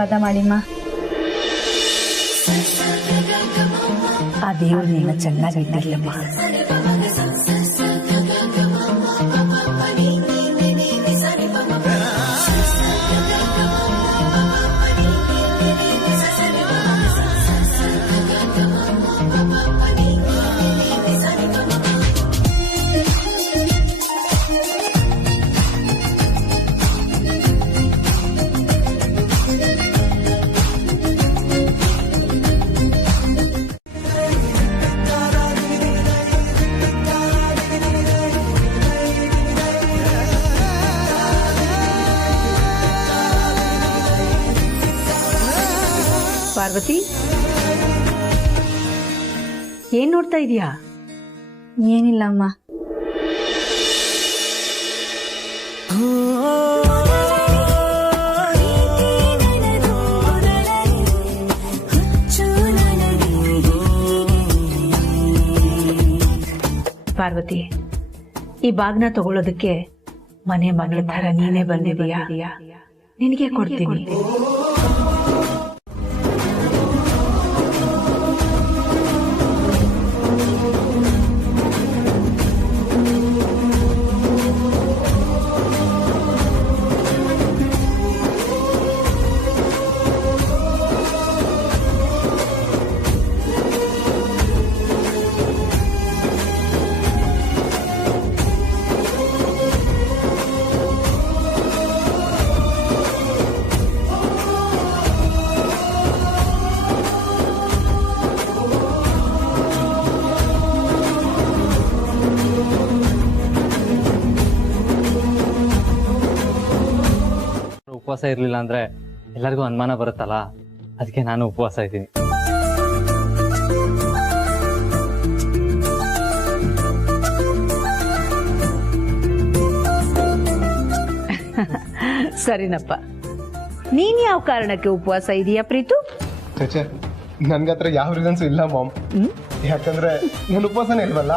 ಆಶೀರ್ವಾದ ಮಾಡಿಮ್ಮ. ಆ ದೇವ್ರು ನಿನ್ನ ಚೆನ್ನಾಗಿಟ್ಟಿರ್ಲಮ್ಮ. ಪಾರ್ವತಿ, ಏನ್ ನೋಡ್ತಾ ಇದೀಯಾ? ಏನಿಲ್ಲ ಅಮ್ಮ. ಪಾರ್ವತಿ, ಈ ಬಾಗ್ನ ತಗೊಳ್ಳೋದಕ್ಕೆ ಮನೆ ಮಗಳ ತರ ನೀನೇ ಬಂದಿದೀಯಾ? ನಿನಗೆ ಕೊಡ್ತೀನಿ. ಉಪವಾಸ ಇರಲಿಲ್ಲ ಅಂದ್ರೆ ಎಲ್ಲರಿಗೂ ಅನುಮಾನ ಬರುತ್ತಲ್ಲ, ಅದಕ್ಕೆ ನಾನು ಉಪವಾಸ ಇದ್ದೀನಿ. ಸರಿನಪ್ಪ. ನೀನ್ ಯಾವ ಕಾರಣಕ್ಕೆ ಉಪವಾಸ ಇದೀಯಾ ಪ್ರೀತು? ಚೇಚೆ, ನನ್ಗತ್ರ ಯಾವ ರೀಸನ್ಸ್ ಇಲ್ಲ ಮಾಮ್. ಯಾಕಂದ್ರೆ ನಾನು ಉಪವಾಸನೇ ಇಲ್ವಲ್ಲ.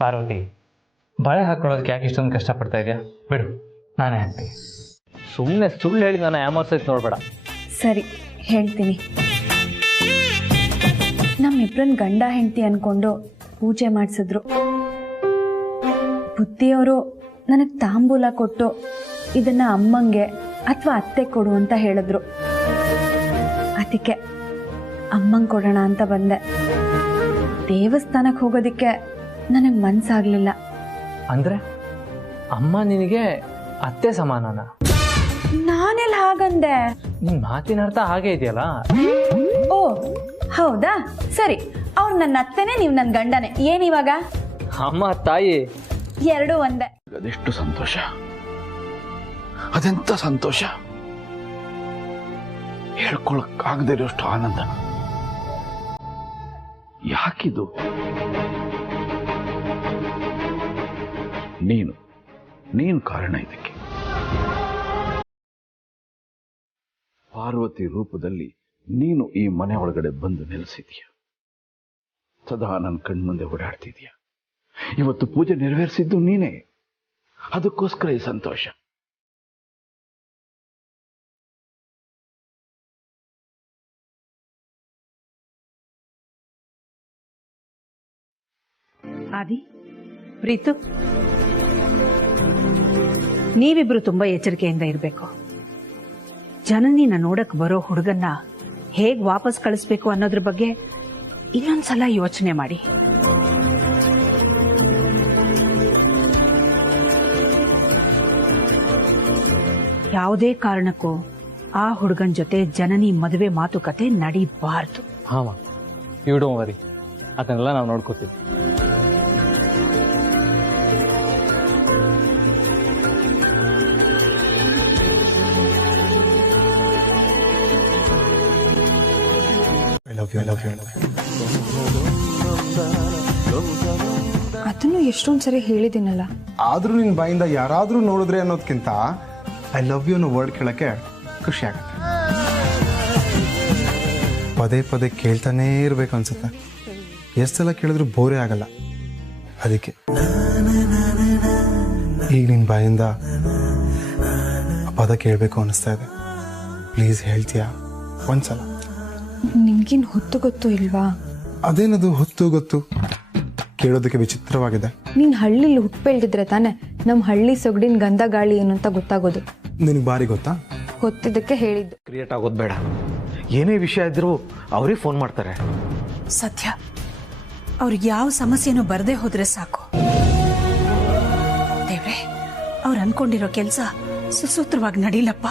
ಪಾರ್ವತಿ, ಬಳೆ ಹಾಕೊಳ್ಳೋದಕ್ಕೆ ಯಾಕೆ ಇಷ್ಟೊಂದು ಕಷ್ಟಪಡ್ತಾ ಇದೆಯಾ? ಬಿಡು, ನಾನೇ ಹಾಕ್ತೀನಿ. ಸುಮ್ಮನೆ ಸುಳ್ಳು ಹೇಳಿ ನಾನು ಯಾಮರ್ಸಕ್ಕೆ ನೋಡ್ಬೇಡ. ಸರಿ, ಹೇಳ್ತೀನಿ. ನಮ್ಮಿಬ್ರನ್ ಗಂಡ ಹೆಂಡತಿ ಅನ್ಕೊಂಡು ಪೂಜೆ ಮಾಡಿಸಿದ್ರು. ಬುದ್ಧಿಯವರು ನನಗೆ ತಾಂಬೂಲ ಕೊಟ್ಟು ಇದನ್ನ ಅಮ್ಮಂಗೆ ಅಥವಾ ಅತ್ತೆ ಕೊಡು ಅಂತ ಹೇಳಿದ್ರು. ಅದಕ್ಕೆ ಅಮ್ಮಂಗೆ ಕೊಡೋಣ ಅಂತ ಬಂದೆ. ದೇವಸ್ಥಾನಕ್ಕೆ ಹೋಗೋದಿಕ್ಕೆ ನನಗೆ ಮನ್ಸಾಗ್ಲಿಲ್ಲ. ಅಂದ್ರೆ ಅಮ್ಮ ನಿನಗೆ ಅತ್ತೆ ಸಮಾನನ? ನಾನೆಲ್ಲ ಹಾಗಂದೆ? ನಿನ್ ಮಾತಿನ ಅರ್ಥ ಹಾಗೆ ಇದೆಯಲ್ಲ. ಓ ಹೌದಾ? ಸರಿ, ಅವ್ರು ನನ್ನ ಅತ್ತೆನೆ, ನೀವು ನನ್ನ ಗಂಡನೇ. ಏನಿವಾಗ? ಅಮ್ಮ ತಾಯಿ ಎರಡೂ ಒಂದೇ. ಅದೆಷ್ಟು ಸಂತೋಷ, ಅದೆಂತ ಸಂತೋಷ, ಹೇಳ್ಕೊಳಕ್ಕಾಗದೇ ಇರೋಷ್ಟು ಆನಂದ. ಯಾಕಿದು? ನೀನು ಕಾರಣ ಇದಕ್ಕೆ. ಪಾರ್ವತಿ ರೂಪದಲ್ಲಿ ನೀನು ಈ ಮನೆ ಒಳಗಡೆ ಬಂದು ನೆಲೆಸಿದೀಯ. ಸದಾ ನನ್ನ ಕಣ್ಮುಂದೆ ಓಡಾಡ್ತಿದೀಯ. ಇವತ್ತು ಪೂಜೆ ನೆರವೇರಿಸಿದ್ದು ನೀನೇ. ಅದಕ್ಕೋಸ್ಕರ ಈ ಸಂತೋಷ. ಆದಿ, ಪ್ರೀತು, ನೀವಿಬ್ರು ತುಂಬಾ ಎಚ್ಚರಿಕೆಯಿಂದ ಇರಬೇಕು. ಜನನಿನ ನೋಡಕ್ ಬರೋ ಹುಡುಗನ್ನ ಹೇಗ್ ವಾಪಸ್ ಕಳಿಸ್ಬೇಕು ಅನ್ನೋದ್ರ ಬಗ್ಗೆ ಇನ್ನೊಂದ್ಸಲ ಯೋಚನೆ ಮಾಡಿ. ಯಾವುದೇ ಕಾರಣಕ್ಕೂ ಆ ಹುಡುಗನ್ ಜೊತೆ ಜನನಿ ಮದುವೆ ಮಾತುಕತೆ ನಡೀಬಾರ್ದು. ಹಾಂ ಯು ಡೋಂಟ್ ವರಿ, ಅದನ್ನೆಲ್ಲ ನಾವು ನೋಡ್ಕೋತೀವಿ. ಅದನ್ನು ಎಷ್ಟೊಂದು ಸರಿ ಹೇಳಿದ್ದೀನಲ್ಲ. ಆದ್ರೂ ನಿನ್ ಬಾಯಿಂದ ಯಾರಾದ್ರೂ ನೋಡಿದ್ರೆ ಅನ್ನೋದ್ಕಿಂತ ಐ ಲವ್ ಯು ಅನ್ನೋ ವರ್ಡ್ ಕೇಳಕ್ಕೆ ಖುಷಿ ಆಗುತ್ತೆ. ಪದೇ ಪದೇ ಕೇಳ್ತಾನೇ ಇರ್ಬೇಕು ಅನ್ಸುತ್ತೆ. ಎಷ್ಟೆಲ್ಲ ಕೇಳಿದ್ರು ಬೋರೇ ಆಗಲ್ಲ. ಅದಕ್ಕೆ ಈಗ ನಿನ್ ಬಾಯಿಂದ ಆ ಪದ ಕೇಳಬೇಕು ಅನಿಸ್ತಾ ಇದೆ. ಪ್ಲೀಸ್ ಹೇಳ್ತೀಯಾ ಒಂದ್ಸಲ? ನಿಮ್ಗಿನ್ ಹೊತ್ತು ಗೊತ್ತು ಇಲ್ವಾ? ಅದೇನದು ಹೊತ್ತು ಗೊತ್ತು? ಕೇಳೋದಕ್ಕೆ ವಿಚಿತ್ರವಾಗಿದೆ. ನೀನ್ ಹಳ್ಳಿಲಿ ಹುಟ್ಟು ಬೆಳ್ದಿದ್ರೆ ತಾನೆ ನಮ್ ಹಳ್ಳಿ ಸೊಗಡಿನ ಗಂಧ ಗಾಳಿ ಏನು ಅಂತ ಗೊತ್ತಾಗೋದು. ನಿನಗೆ ಬಾರಿ ಗೊತ್ತಾ? ಗೊತ್ತಿದ್ದಕ್ಕೆ ಹೇಳಿದ್ದು. ಕ್ರಿಯೇಟ್ ಆಗೋದು ಬೇಡ. ಏನೇ ವಿಷಯ ಇದ್ರೂ ಅವ್ರಿಗೆ ಫೋನ್ ಮಾಡ್ತಾರೆ. ಸತ್ಯ, ಅವ್ರಿಗೆ ಯಾವ ಸಮಸ್ಯೆನೂ ಬರದೇ ಹೋದ್ರೆ ಸಾಕು. ದೇವ್ರೆ, ಅವ್ರು ಅನ್ಕೊಂಡಿರೋ ಕೆಲಸ ಸುಸೂತ್ರವಾಗಿ ನಡೀಲಪ್ಪ.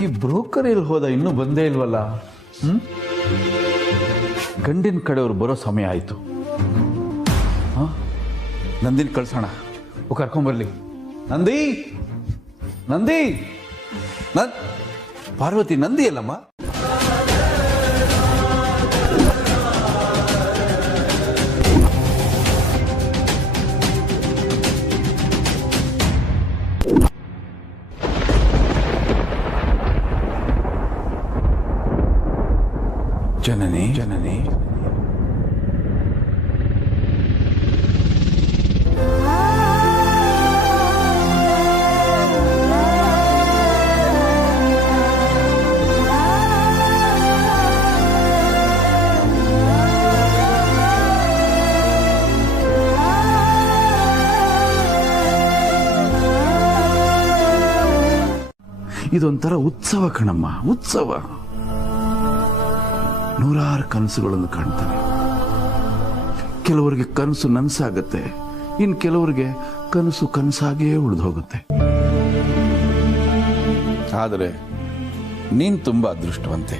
ಈ ಬ್ರೋಕರ್ ಎಲ್ಲಿ ಹೋದ? ಇನ್ನೂ ಬಂದೇ ಇಲ್ವಲ್ಲ. ಗಂಡಿನ ಕಡೆಯವ್ರು ಬರೋ ಸಮಯ ಆಯಿತು. ನಂದಿನ ಕಳ್ಸೋಣ, ಕರ್ಕೊಂಬರ್ಲಿ. ನಂದಿ ನಂದಿ ಪಾರ್ವತಿ, ನಂದಿ ಅಲ್ಲಮ್ಮ? ಜನನಿ ಜನನಿ ಇದೊಂಥರ ಉತ್ಸವ ಕಣಮ್ಮ, ಉತ್ಸವ. ನೂರಾರು ಕನಸುಗಳನ್ನು ಕಾಣ್ತಾರೆ. ಕೆಲವರಿಗೆ ಕನಸು ನನಸಾಗತ್ತೆ, ಇನ್ನು ಕೆಲವರಿಗೆ ಕನಸು ಕನಸಾಗೇ ಉಳಿದು ಹೋಗುತ್ತೆ. ಆದರೆ ನೀನು ತುಂಬ ಅದೃಷ್ಟವಂತೆ.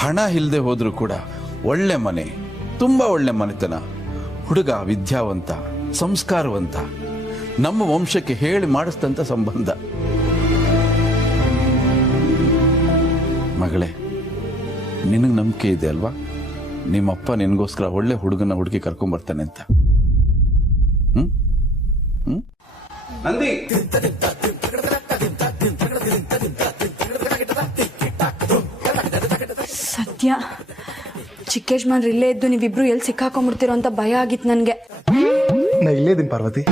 ಹಣ ಇಲ್ಲದೆ ಹೋದ್ರೂ ಕೂಡ ಒಳ್ಳೆ ಮನೆ, ತುಂಬ ಒಳ್ಳೆ ಮನೆತನ, ಹುಡುಗ ವಿದ್ಯಾವಂತ, ಸಂಸ್ಕಾರವಂತ, ನಮ್ಮ ವಂಶಕ್ಕೆ ಹೇಳಿ ಮಾಡಿಸ್ತಂತ ಸಂಬಂಧ. ಮಗಳೇ, ನಿನಗೆ ನಂಬಿಕೆ ಇದೆ ಅಲ್ವಾ? ನಿಮ್ಮಪ್ಪ ನಿನಗೋಸ್ಕರ ಒಳ್ಳೆ ಹುಡುಗನ ಹುಡುಗಿ ಕರ್ಕೊಂಡ್ಬರ್ತಾನೆ ಅಂತ. ನಂದಿ, ಸತ್ಯ, ಚಿಕ್ಕೇಶ್ಮನ್ರು ಇಲ್ಲೇ ಇದ್ದು ನೀವಿಬ್ರು ಎಲ್ಲಿ ಸಿಕ್ಕಾಕೊಂಡ್ಬಿಡ್ತೀರೋ ಅಂತ ಭಯ ಆಗಿತ್ತು ನನಗೆ. ನಾ ಇಲ್ಲೇ ಇದೀನಿ ಪಾರ್ವತಿ.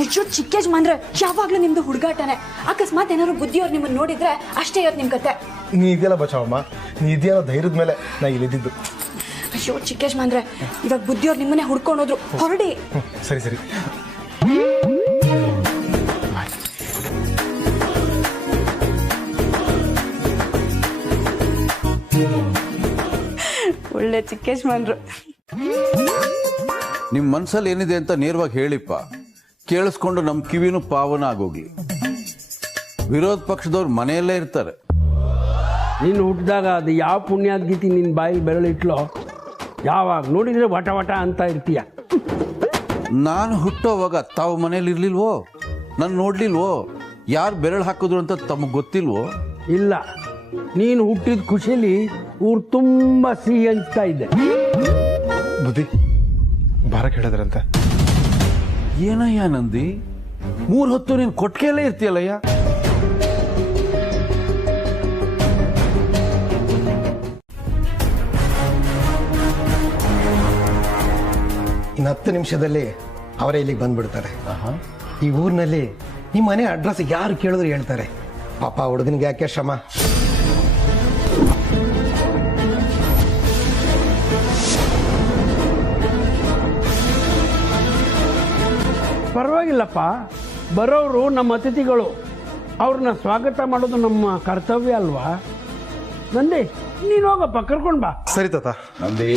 ಅಯ್ಯೋ ಚಿಕ್ಕೇಶ್ಮನ್ರೆ, ಯಾವಾಗ್ಲೂ ನಿಮ್ದು ಹುಡುಗಾಟನೆ. ಅಕಸ್ಮಾತ್ ಏನಾದ್ರು ಬುದ್ಧಿಯವ್ರು ನಿಮ್ಮನ್ನ ನೋಡಿದ್ರೆ ಅಷ್ಟೇ ಇವತ್ತು ನಿಮ್ ಕತೆ. ನೀ ಇದೆಯಲ್ಲ ಬಚಾವಮ್ಮ, ನೀ ಇದೆಯಲ್ಲ ಧೈರ್ಯದ ಮೇಲೆ ನಾ ಇಲ್ಲಿದ್ದು. ಅಯ್ಯೋ ಚಿಕ್ಕೇಶ್ಮನ್ರೆ, ಇವಾಗ ಬುದ್ಧಿಯವ್ರು ನಿಮ್ಮನ್ನೇ ಹುಡ್ಕೊಂಡೋದ್ರು, ಹೊರಡಿ. ಸರಿ ಸರಿ. ಒಳ್ಳೆ ಚಿಕ್ಕೇಶ್ಮನ್ರು. ನಿಮ್ಮ ಮನಸ್ಸಲ್ಲಿ ಏನಿದೆ ಅಂತ ನೇರವಾಗಿ ಹೇಳಿಪ್ಪ, ಕೇಳಿಸ್ಕೊಂಡು ನಮ್ಮ ಕಿವಿನೂ ಪಾವನ ಆಗೋಗ್ಲಿ. ವಿರೋಧ ಪಕ್ಷದವ್ರು ಮನೆಯಲ್ಲೇ ಇರ್ತಾರೆ. ನೀನು ಹುಟ್ಟಿದಾಗ ಅದು ಯಾವ ಪುಣ್ಯಾದ್ಗೀತಿ ನಿನ್ನ ಬಾಯಿಗೆ ಬೆರಳಿಟ್ಲೋ, ಯಾವಾಗ ನೋಡಿದರೆ ವಟ ವಟ ಅಂತ ಇರ್ತೀಯ. ನಾನು ಹುಟ್ಟೋವಾಗ ತಾವು ಮನೇಲಿ ಇರ್ಲಿಲ್ವೋ? ನಾನು ನೋಡ್ಲಿಲ್ವೋ? ಯಾರು ಬೆರಳು ಹಾಕಿದ್ರು ಅಂತ ತಮಗೆ ಗೊತ್ತಿಲ್ವೋ? ಇಲ್ಲ, ನೀನು ಹುಟ್ಟಿದ ಖುಷಿಲಿ ಊರು ತುಂಬ ಸಿಹಿ ಹಂಚ್ತಾ ಇದ್ದೆ. ಬುದ್ಧಿ ಬಾರಕ್ಕೆ ಹೇಳಿದ್ರಂತೆ. ಏನಯ್ಯ ನಂದಿ, 3 ಹೊತ್ತು ನೀನು ಕೊಟ್ಟಿಗೆಯಲ್ಲೇ ಇರ್ತೀಯಲ್ಲಯ್ಯ. ಇನ್ನು 10 ನಿಮಿಷದಲ್ಲಿ ಅವರೇ ಇಲ್ಲಿಗೆ ಬಂದ್ಬಿಡ್ತಾರೆ. ಈ ಊರಿನಲ್ಲಿ ನಿಮ್ಮ ಮನೆ ಅಡ್ರೆಸ್ ಯಾರು ಕೇಳಿದ್ರು ಹೇಳ್ತಾರೆ. ಪಾಪ ಹುಡುಗನಿಗೆ ಯಾಕೆ ಶ್ರಮ? ಪರವಾಗಿಲ್ಲಪ್ಪ, ಬರೋರು ನಮ್ಮ ಅತಿಥಿಗಳು, ಅವ್ರನ್ನ ಸ್ವಾಗತ ಮಾಡೋದು ನಮ್ಮ ಕರ್ತವ್ಯ ಅಲ್ವಾ? ನಂದಿ, ನೀನು ಹೋಗಪ್ಪ, ಕರ್ಕೊಂಡು ಬಾ. ಸರಿ ತಾತ. ನಂದೇ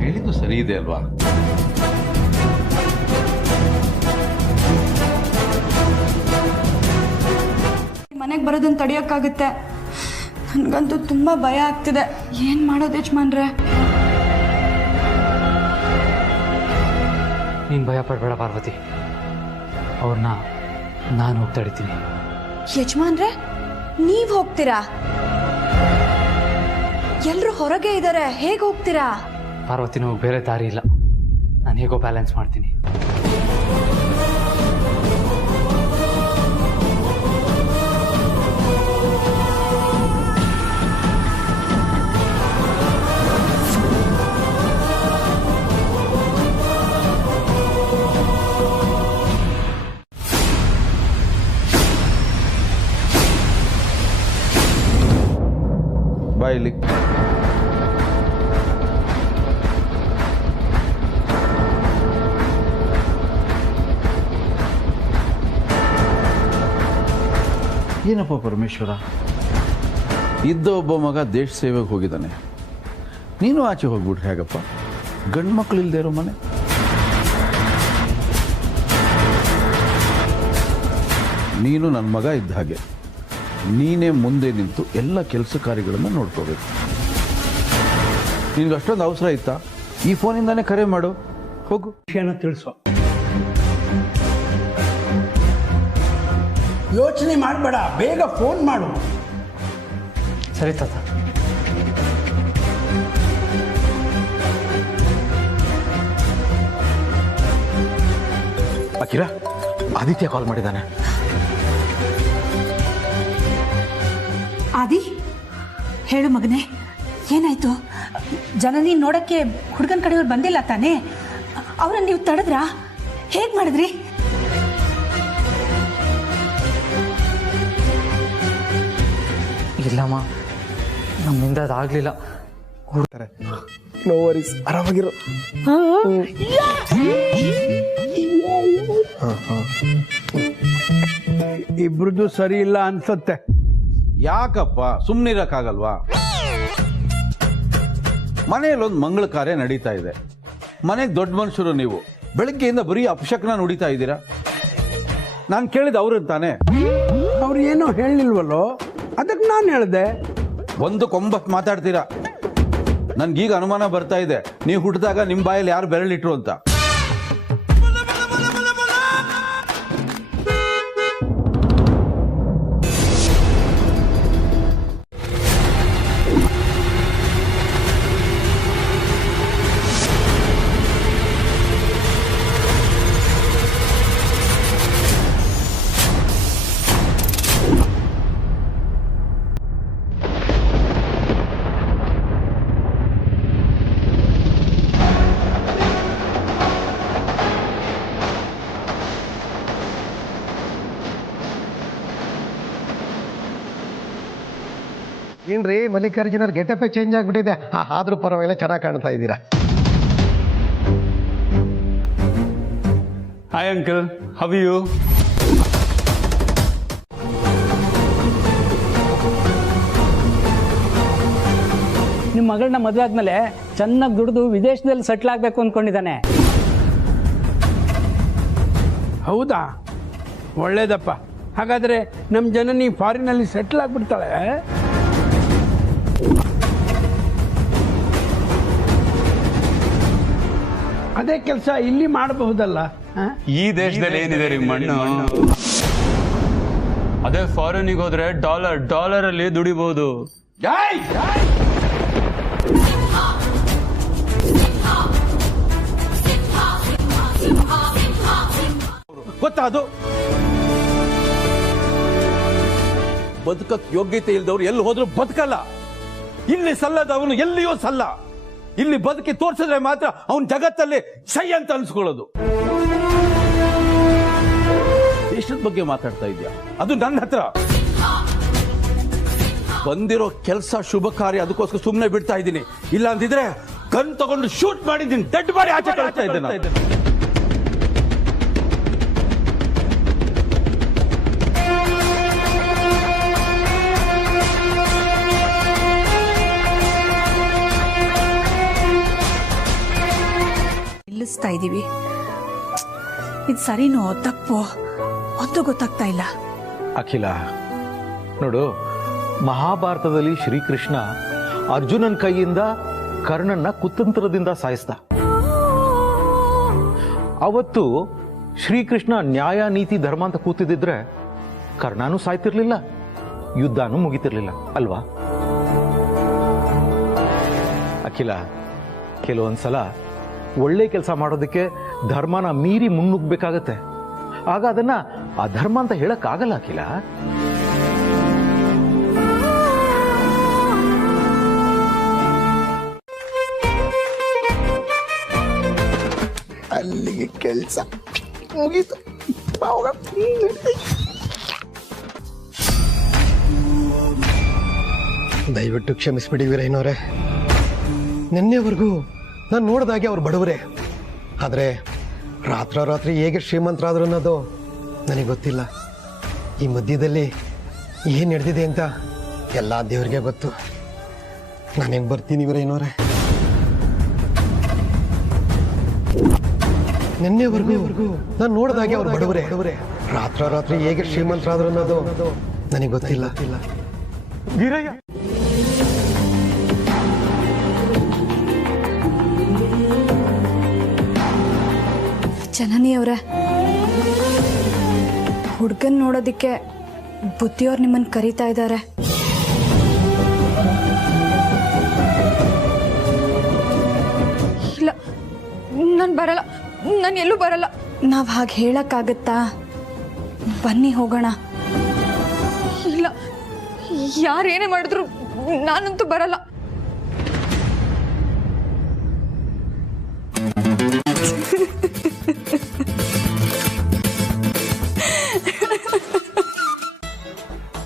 ಹೇಳಿದ್ದು ಸರಿ ಇದೆ ಅಲ್ವಾ? ಮನೆಗೆ ಬರೋದನ್ನ ತಡೆಯೋಕ್ಕಾಗುತ್ತೆ? ನನಗಂತೂ ತುಂಬ ಭಯ ಆಗ್ತಿದೆ. ಏನು ಮಾಡೋದು ಯಜಮಾನ್ರೆ? ನೀನು ಭಯ ಪಡಬೇಡ ಪಾರ್ವತಿ, ಅವ್ರನ್ನ ನಾನು ಹೋಗಿ ತಡಿತೀನಿ. ಯಜಮಾನ್ರೆ, ನೀವು ಹೋಗ್ತೀರಾ? ಎಲ್ಲರೂ ಹೊರಗೆ ಇದ್ದಾರೆ, ಹೇಗೆ ಹೋಗ್ತೀರಾ? ಪಾರ್ವತಿ, ನಾವು ಬೇರೆ ದಾರಿ ಇಲ್ಲ, ನಾನು ಹೇಗೋ ಬ್ಯಾಲೆನ್ಸ್ ಮಾಡ್ತೀನಿ. ಬಾಯಲ್ಲಿ ಏನಪ್ಪ ಪರಮೇಶ್ವರ, ಇದ್ದ ಒಬ್ಬ ಮಗ ದೇಶ ಸೇವೆಗೆ ಹೋಗಿದ್ದಾನೆ, ನೀನು ಆಚೆ ಹೋಗ್ಬಿಟ್ರೆ ಹೇಗಪ್ಪ? ಗಂಡು ಮಕ್ಕಳು ಇಲ್ಲದೆ ಇರೋ ಮನೆ. ನೀನು ನನ್ನ ಮಗ ಇದ್ದ ಹಾಗೆ, ನೀನೇ ಮುಂದೆ ನಿಂತು ಎಲ್ಲ ಕೆಲಸ ಕಾರ್ಯಗಳನ್ನು ನೋಡ್ಕೋಬೇಕು. ನಿನ್ಗೆ ಅಷ್ಟೊಂದು ಅವಸರ ಇತ್ತಾ? ಈ ಫೋನಿಂದಾನೇ ಕರೆ ಮಾಡು, ಹೋಗು. ವಿಷಯನ ತಿಳಿಸೋ. ಯೋಚನೆ ಮಾಡಬೇಡ, ಬೇಗ ಫೋನ್ ಮಾಡು. ಸರಿ ತಾತ. ಅಕಿರ, ಆದಿತ್ಯ ಕಾಲ್ ಮಾಡಿದ್ದಾನೆ. ಆದಿ, ಹೇಳು ಮಗನೇ, ಏನಾಯ್ತು? ಜನನಿ ನೋಡಕ್ಕೆ ಹುಡುಗನ ಕಡೆಯವ್ರು ಬಂದಿಲ್ಲ ತಾನೇ? ಅವ್ರನ್ನ ನೀವು ತಡೆದ್ರಾ? ಹೇಗೆ ಮಾಡಿದ್ರಿ? ಇಲ್ಲಮ್ಮ, ನಮ್ಮಿಂದ ಅದಾಗಲಿಲ್ಲ. No worries, ಆರಾಮಾಗಿರು. ಇಬ್ರದ್ದು ಸರಿ ಇಲ್ಲ ಅನ್ಸತ್ತೆ. ಯಾಕಪ್ಪ ಸುಮ್ಮನಿರಕ್ಕಾಗಲ್ವಾ? ಮನೆಯಲ್ಲೊಂದು ಮಂಗಳ ಕಾರ್ಯ ನಡೀತಾ ಇದೆ, ಮನೆಗೆ ದೊಡ್ಡ ಮನುಷ್ಯರು ನೀವು, ಬೆಳಗ್ಗೆಯಿಂದ ಬರೀ ಅಪಶಕನ ನುಡಿತಾ ಇದ್ದೀರಾ. ನಾನು ಕೇಳಿದ ಅವ್ರನ್ನ ತಾನೆ. ಅವ್ರು ಏನೋ ಹೇಳಿಲ್ವಲ್ಲೋ, ಅದಕ್ಕೆ ನಾನು ಹೇಳಿದೆ. ಒಂದು ಕೊಂಬತ್ತು ಮಾತಾಡ್ತೀರಾ. ನನ್ಗೀಗ ಅನುಮಾನ ಬರ್ತಾ ಇದೆ, ನೀವು ಹುಟ್ಟಿದಾಗ ನಿಮ್ಮ ಬಾಯಲ್ಲಿ ಯಾರು ಬೆರಳಿಟ್ರು ಅಂತ. ಏನ್ರಿ ಮಲ್ಲಿಕಾರ್ಜುನರ್ ಗೆಟಪ್ ಚೇಂಜ್ ಆಗ್ಬಿಟ್ಟಿದೆ. ಆದ್ರೂ ಪರವಾಗಿಲ್ಲ, ಚೆನ್ನಾಗಿ ಕಾಣ್ತಾ ಇದ್ದೀರಾ. Hi uncle, how are you? ನಿಮ್ಮ ಮಗಳನ್ನ ಮದುವೆ ಆದ್ಮೇಲೆ ಚೆನ್ನಾಗಿ ದುಡಿದು ವಿದೇಶದಲ್ಲಿ ಸೆಟ್ಲ್ ಆಗಬೇಕು ಅಂದ್ಕೊಂಡಿದ್ದಾನೆ. ಹೌದಾ? ಒಳ್ಳೇದಪ್ಪ. ಹಾಗಾದ್ರೆ ನಮ್ಮ ಜನನಿ ಫಾರಿನಲ್ಲಿ ಸೆಟ್ಲ್ ಆಗ್ಬಿಡ್ತಾಳೆ. ಅದೇ ಕೆಲಸ ಇಲ್ಲಿ ಮಾಡಬಹುದಲ್ಲ? ಈ ದೇಶದಲ್ಲಿ ಏನಿದೆ ರೀ ಮಣ್ಣು, ಅದೇ ಫಾರಿನಿಗೆ ಹೋದ್ರೆ ಡಾಲರ್ ಅಲ್ಲಿ ದುಡಿಬಹುದು. ಗೊತ್ತಾ ಅದು? ಬದುಕಕ್ಕೆ ಯೋಗ್ಯತೆ ಇಲ್ದವ್ರು ಎಲ್ಲಿ ಹೋದ್ರು ಬದುಕಲ್ಲ. ಇಲ್ಲಿ ಸಲ್ಲದವನು ಎಲ್ಲಿಯೂ ಸಲ್ಲ. ಇಲ್ಲಿ ಬದುಕಿ ತೋರಿಸಿದ್ರೆ ಮಾತ್ರ ಅವನ ಜಗತ್ತಲ್ಲಿ ಸೈ ಅಂತ ಅನ್ಸ್ಕೊಳ್ಳೋದು. ದೇಶದ ಬಗ್ಗೆ ಮಾತಾಡ್ತಾ ಇದೆಯಾ? ಅದು ನನ್ನ ಹತ್ರ ಬಂದಿರೋ ಕೆಲಸ, ಶುಭ ಕಾರ್ಯ, ಅದಕ್ಕೋಸ್ಕರ ಸುಮ್ಮನೆ ಬಿಡ್ತಾ ಇದ್ದೀನಿ. ಇಲ್ಲ ಅಂದಿದ್ರೆ ಗನ್ ತಗೊಂಡು ಶೂಟ್ ಮಾಡಿದ್ದೀನಿ, ಡೆಡ್ ಬಾಡಿ ಆಚೆ ಕಳಿಸ್ತಾ ಇದ್ದೇನೆ. ಇದ್ದೀವಿ. ಇದು ಸರಿನೋ ತಪ್ಪೋ ಒಂದು ಗೊತ್ತಾಗ್ತಾ ಇಲ್ಲ. ಅಖಿಲ ನೋಡು, ಮಹಾಭಾರತದಲ್ಲಿ ಶ್ರೀಕೃಷ್ಣ ಅರ್ಜುನನ್ ಕೈಯಿಂದ ಕರ್ಣನ್ನ ಕುತಂತ್ರದಿಂದ ಸಾಯಿಸ್ದ. ಅವತ್ತು ಶ್ರೀಕೃಷ್ಣ ನ್ಯಾಯ ನೀತಿ ಧರ್ಮ ಅಂತ ಕೂತಿದ್ರೆ ಕರ್ಣನೂ ಸಾಯ್ತಿರ್ಲಿಲ್ಲ, ಯುದ್ಧನೂ ಮುಗಿತಿರ್ಲಿಲ್ಲ ಅಲ್ವಾ? ಅಖಿಲ, ಕೆಲವೊಂದ್ಸಲ ಒಳ್ಳೆ ಕೆಲಸ ಮಾಡೋದಕ್ಕೆ ಧರ್ಮನ ಮೀರಿ ಮುನ್ನುಗ್ಬೇಕಾಗತ್ತೆ. ಆಗ ಅದನ್ನ ಅಧರ್ಮ ಅಂತ ಹೇಳಕ್ಕಾಗಲ್ಲ ಅಖಿಲ. ಅಲ್ಲಿಗೆ ಕೆಲಸ ಮುಗೀತು. ದಯವಿಟ್ಟು ಕ್ಷಮಿಸ್ಬಿಡಿ ವೀರಯ್ಯನವರೇ. ನಿನ್ನೆವರೆಗೂ ನಾನು ನೋಡಿದಾಗೆ ಅವ್ರು ಬಡವರೇ, ಆದರೆ ರಾತ್ರೋರಾತ್ರಿ ಹೇಗೆ ಶ್ರೀಮಂತರಾದ್ರು ಅನ್ನೋದು ನನಗೆ ಗೊತ್ತಿಲ್ಲ. ಈ ಮಧ್ಯದಲ್ಲಿ ಏನು ನಡೆದಿದೆ ಅಂತ ಎಲ್ಲ ದೇವರಿಗೆ ಗೊತ್ತು. ನಾನು ಹೆಂಗೆ ಬರ್ತೀನಿ ವೀರಯ್ಯನವರೇ? ನಿನ್ನೆವರೆಗೂ ನಾನು ನೋಡಿದಾಗೆ ಅವ್ರು ಬಡವರೇ, ರಾತ್ರೋರಾತ್ರಿ ಹೇಗೆ ಶ್ರೀಮಂತರಾದ್ರು ಅನ್ನೋದು ನನಗೆ ಗೊತ್ತಿಲ್ಲ. ವೀರಯ್ಯ, ಜನನಿ ಅವರೇ, ಹುಡ್ಗನ್ ನೋಡೋದಕ್ಕೆ ಬುದ್ಧಿಯವ್ರು ನಿಮ್ಮನ್ನು ಕರೀತಾ ಇದ್ದಾರೆ. ಇಲ್ಲ, ನಾನು ಬರಲ್ಲ, ನಾನು ಎಲ್ಲೂ ಬರಲ್ಲ. ನಾವು ಹಾಗೆ ಹೇಳಕ್ಕಾಗತ್ತಾ? ಬನ್ನಿ ಹೋಗೋಣ. ಇಲ್ಲ, ಯಾರೇನೇ ಮಾಡಿದ್ರು ನಾನಂತೂ ಬರಲ್ಲ.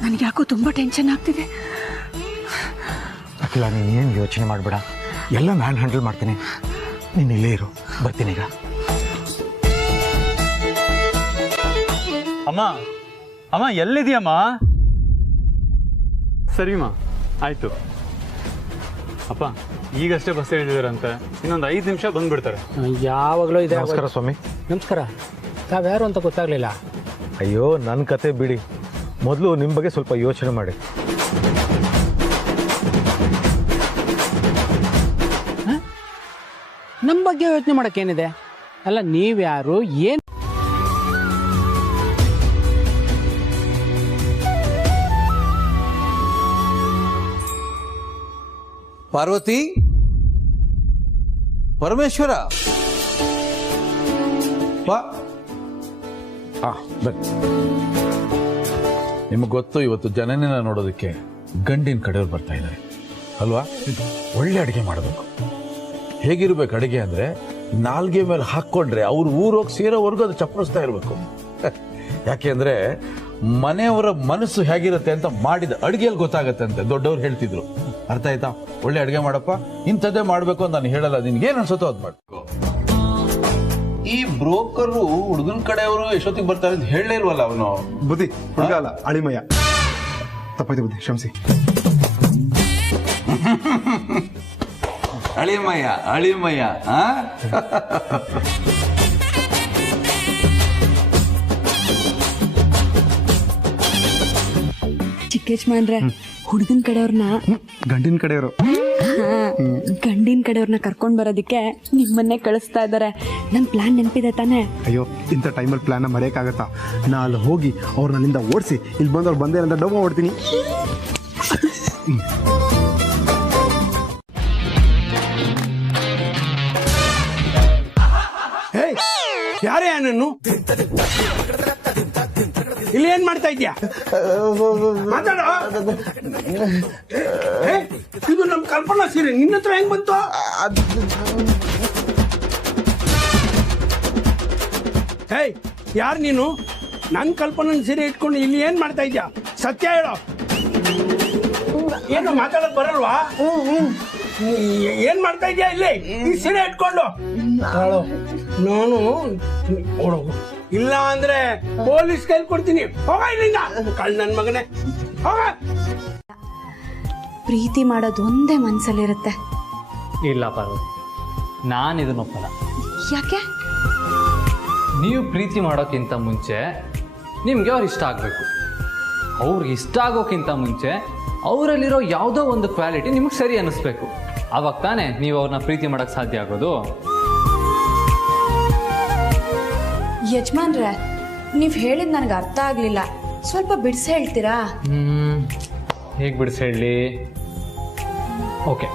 ನನಗೆ ಯಾಕೋ ತುಂಬಾ ಟೆನ್ಷನ್ ಆಗ್ತಿದೆ. ಅಖಿಲ, ನೀನೇನು ಯೋಚನೆ ಮಾಡಬೇಡ, ಎಲ್ಲ ನಾನು ಹ್ಯಾಂಡಲ್ ಮಾಡ್ತೀನಿ. ನೀನು ಇಲ್ಲೇ ಇರು, ಬರ್ತೀನಿ ಈಗ. ಅಮ್ಮ ಅಮ್ಮ ಎಲ್ಲಿದೆಯಮ್ಮ? ಸರಿಮ್ಮ, ಆಯ್ತು. ಅಪ್ಪ ಈಗಷ್ಟೇ ಬಸ್ ಹೇಳಿದಾರಂತೆ, ಇನ್ನೊಂದು 5 ನಿಮಿಷ ಬಂದ್ಬಿಡ್ತಾರೆ. ಯಾವಾಗಲೂ ಇದೆ. ನಮಸ್ಕಾರ ಸ್ವಾಮಿ. ನಮಸ್ಕಾರ. ತಾವ್ಯಾರು ಅಂತ ಗೊತ್ತಾಗ್ಲಿಲ್ಲ. ಅಯ್ಯೋ, ನನ್ನ ಕತೆ ಬಿಡಿ, ಮೊದಲು ನಿಮ್ಮ ಬಗ್ಗೆ ಸ್ವಲ್ಪ ಯೋಚನೆ ಮಾಡಿ. ನಮ್ಮ ಬಗ್ಗೆ ಯೋಚನೆ ಮಾಡಕ್ಕೇನಿದೆ? ಅಲ್ಲ, ನೀವ್ಯಾರು, ಏನು? ಪಾರ್ವತಿ, ಪರಮೇಶ್ವರ, ನಿಮಗೆ ಗೊತ್ತು, ಇವತ್ತು ಜನನಿನ ನೋಡೋದಕ್ಕೆ ಗಂಡಿನ ಕಡೆಯವ್ರು ಬರ್ತಾ ಇದ್ದಾರೆ ಅಲ್ವಾ? ಒಳ್ಳೆ ಅಡಿಗೆ ಮಾಡಬೇಕು. ಹೇಗಿರ್ಬೇಕು ಅಡಿಗೆ ಅಂದ್ರೆ, ನಾಲ್ಗೆ ಮೇಲೆ ಹಾಕ್ಕೊಂಡ್ರೆ ಅವ್ರು ಊರೋಗಿ ಸೇರೋವರೆಗೂ ಅದು ಚಪ್ಪರಿಸ್ತಾ ಇರಬೇಕು. ಯಾಕೆಂದ್ರೆ ಮನೆಯವರ ಮನಸ್ಸು ಹೇಗಿರುತ್ತೆ ಅಂತ ಮಾಡಿದ ಅಡಿಗೆಯಲ್ಲಿ ಗೊತ್ತಾಗತ್ತೆ ಅಂತ ದೊಡ್ಡವ್ರು ಹೇಳ್ತಿದ್ರು. ಅರ್ಥ ಆಯ್ತಾ? ಒಳ್ಳೆ ಅಡಿಗೆ ಮಾಡಪ್ಪ, ಇಂಥದ್ದೇ ಮಾಡ್ಬೇಕು ಅಂತ ನಾನು ಹೇಳಲ್ಲ, ನಿನ್ಗೇನು ಅನ್ಸುತ್ತೋ ಅದು ಮಾಡ್ಬೇಕು. ಈ ಬ್ರೋಕರು ಹುಡುಗನ ಕಡೆಯವರು ಎಷ್ಟೊತ್ತಿಗೆ ಬರ್ತಾರೆ ಅಂತ ಹೇಳಲೇ ಇಲ್ವಲ್ಲ ಅವನು? ಬುದ್ಧಿ ಹುಡುಗ ಅಲ್ಲ, ಅಳಿಮಯ್ಯ. ತಪ್ಪಾಯ್ತು ಬುದ್ಧಿ, ಕ್ಷಮಿಸಿ. ಅಳಿಮಯ್ಯ, ಅಳಿಮಯ್ಯ. ಚಿಕ್ಕೇಶ್ಮಾನ್ರೆ, ಹುಡುಗನ ಕಡೆಯವ್ರನ್ನ, ಗಂಡಿನ ಕಡೆಯವರು, ಗಂಡಿನ ಕಡೆಯವ್ರನ್ನ ಕರ್ಕೊಂಡ್ ಬರೋದಕ್ಕೆ ನಿಮ್ಮನ್ನೇ ಕಳಿಸ್ತಾ ಇದ್ದಾರೆ. ನಮ್ ಪ್ಲಾನ್ ನೆನಪಿದೆ ತಾನೆ? ಅಯ್ಯೋ, ಇಂಥ ಟೈಮಲ್ಲಿ ಪ್ಲಾನ್ ಮರೆಯಕ್ಕಾಗತ್ತಾ? ನಾ ಅಲ್ಲಿ ಹೋಗಿ ಅವ್ರನ್ನ ಅಲ್ಲಿಂದ ಓಡಿಸಿ ಇಲ್ಲಿ ಬಂದು ಅವ್ರು ಬಂದೇ ಅಂತ ಡಬ್ಬ ಓಡ್ತೀನಿ. ಯಾರೇ ನಾನು? ಇಲ್ಲಿ ಏನ್ ಮಾಡ್ತಾ ಇದ್ಯಾ? ಮಾತಾಡ. ಇದು ನಮ್ ಕಲ್ಪನಾ ಸೀರೆ ನಿನ್ನ ಹತ್ರ ಹೆಂಗ್ ಬಂತು? ಹೇ, ಯಾರು ನೀನು? ನನ್ ಕಲ್ಪನಾ ಸೀರೆ ಇಟ್ಕೊಂಡು ಇಲ್ಲಿ ಏನ್ ಮಾಡ್ತಾ ಇದ್ಯಾ? ಸತ್ಯ ಹೇಳೋ. ಏನು ಮಾತಾಡಕ್ ಬರಲ್ವಾ? ಏನ್ ಮಾಡ್ತಾ ಇದ್ಯಾ ಇಲ್ಲಿ ಈ ಸೀರೆ ಇಟ್ಕೊಂಡು? ನಾನು ಇಲ್ಲ ಅಂದ್ರೆ ಪೊಲೀಸ್ ಕೈಲಿ ಕೊಡ್ತೀನಿ. ಹೋಗ ಇಲ್ಲಿಂದ, ಕಳ್ ನನ್ ಮಗನೇ, ಹೋಗ. ಪ್ರೀತಿ ಮಾಡೋದು ಒಂದೇ ಮನ್ಸಲ್ಲಿರುತ್ತೆ. ಇಲ್ಲ ಪಾರ್ವತಿ, ನಾನು ಇದನ್ನ ಒಪ್ಪಲ್ಲ. ಯಾಕೆ? ನೀವು ಪ್ರೀತಿ ಮಾಡೋಕ್ಕಿಂತ ಮುಂಚೆ ನಿಮಗೆ ಅವ್ರು ಇಷ್ಟ ಆಗಬೇಕು. ಅವ್ರಿಗೆ ಇಷ್ಟ ಆಗೋಕ್ಕಿಂತ ಮುಂಚೆ ಅವರಲ್ಲಿರೋ ಯಾವುದೋ ಒಂದು ಕ್ವಾಲಿಟಿ ನಿಮಗೆ ಸರಿ ಅನ್ನಿಸ್ಬೇಕು. ಆವಾಗ ತಾನೇ ನೀವು ಅವ್ರನ್ನ ಪ್ರೀತಿ ಮಾಡೋಕ್ಕೆ ಸಾಧ್ಯ ಆಗೋದು. ಯಜಮಾನ್ರೆ, ನೀವು ಹೇಳಿದ್ ನನಗೆ ಅರ್ಥ ಆಗಲಿಲ್ಲ. ಸ್ವಲ್ಪ ಬಿಡಿಸಿ ಹೇಳ್ತೀರಾ? ಹೇಗೆ ಬಿಡಿಸಿ ಹೇಳಿ? ಓಕೆ,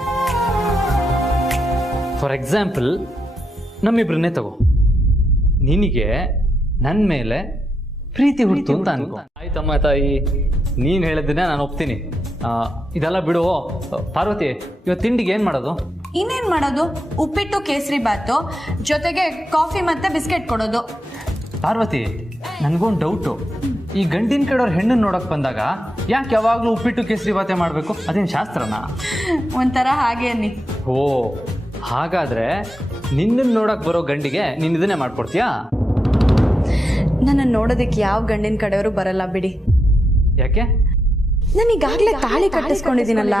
ಫಾರ್ ಎಕ್ಸಾಂಪಲ್ ನಮ್ಮಿಬ್ರನ್ನೇ ತಗೋ. ನಿನಗೆ ನನ್ನ ಮೇಲೆ ಪ್ರೀತಿ ಹುಡ್ತು ಅಂತ ಅನ್ಕೋ. ಆಯ್ತಮ್ಮ ತಾಯಿ, ನೀನು ಹೇಳಿದ್ದನ್ನೇ ನಾನು ಒಪ್ತೀನಿ. ಇದೆಲ್ಲ ಬಿಡು. ಪಾರ್ವತಿ, ಇವತ್ತು ತಿಂಡಿಗೆ ಏನು ಮಾಡೋದು? ಇನ್ನೇನು ಮಾಡೋದು? ಉಪ್ಪಿಟ್ಟು, ಕೇಸರಿ ಬಾತು, ಜೊತೆಗೆ ಕಾಫಿ ಮತ್ತೆ ಬಿಸ್ಕೆಟ್ ಕೊಡೋದು. ಪಾರ್ವತಿ, ನನಗೊಂದು ಡೌಟು. ಈ ಗಂಡಿನ ಕಡೆಯವ್ರ ಹೆಣ್ಣನ್ನು ನೋಡಕ್ ಬಂದಾಗ ಯಾಕೆ ಯಾವಾಗಲೂ ಉಪ್ಪಿಟ್ಟು ಕೇಸರಿ ಬಾತೆ ಮಾಡಬೇಕು? ಅದೇನು ಶಾಸ್ತ್ರನಾ? ಒಂಥರ ಹಾಗೆ ಅನ್ನಿ. ಓ, ಹಾಗಾದ್ರೆ ನಿನ್ನನ್ನು ನೋಡಕ್ ಬರೋ ಗಂಡಿಗೆ ನೀನು ಇದನ್ನೇ ಮಾಡ್ಕೊಡ್ತೀಯಾ? ನನ್ನ ನೋಡೋದಕ್ಕೆ ಯಾವ ಗಂಡಿನ ಕಡೆಯವರು ಬರಲ್ಲ ಬಿಡಿ. ಯಾಕೆ? ನಾನು ಈಗಾಗಲೇ ತಾಳಿ ಕಟ್ಟಿಸ್ಕೊಂಡಿದ್ದೀನಲ್ಲ.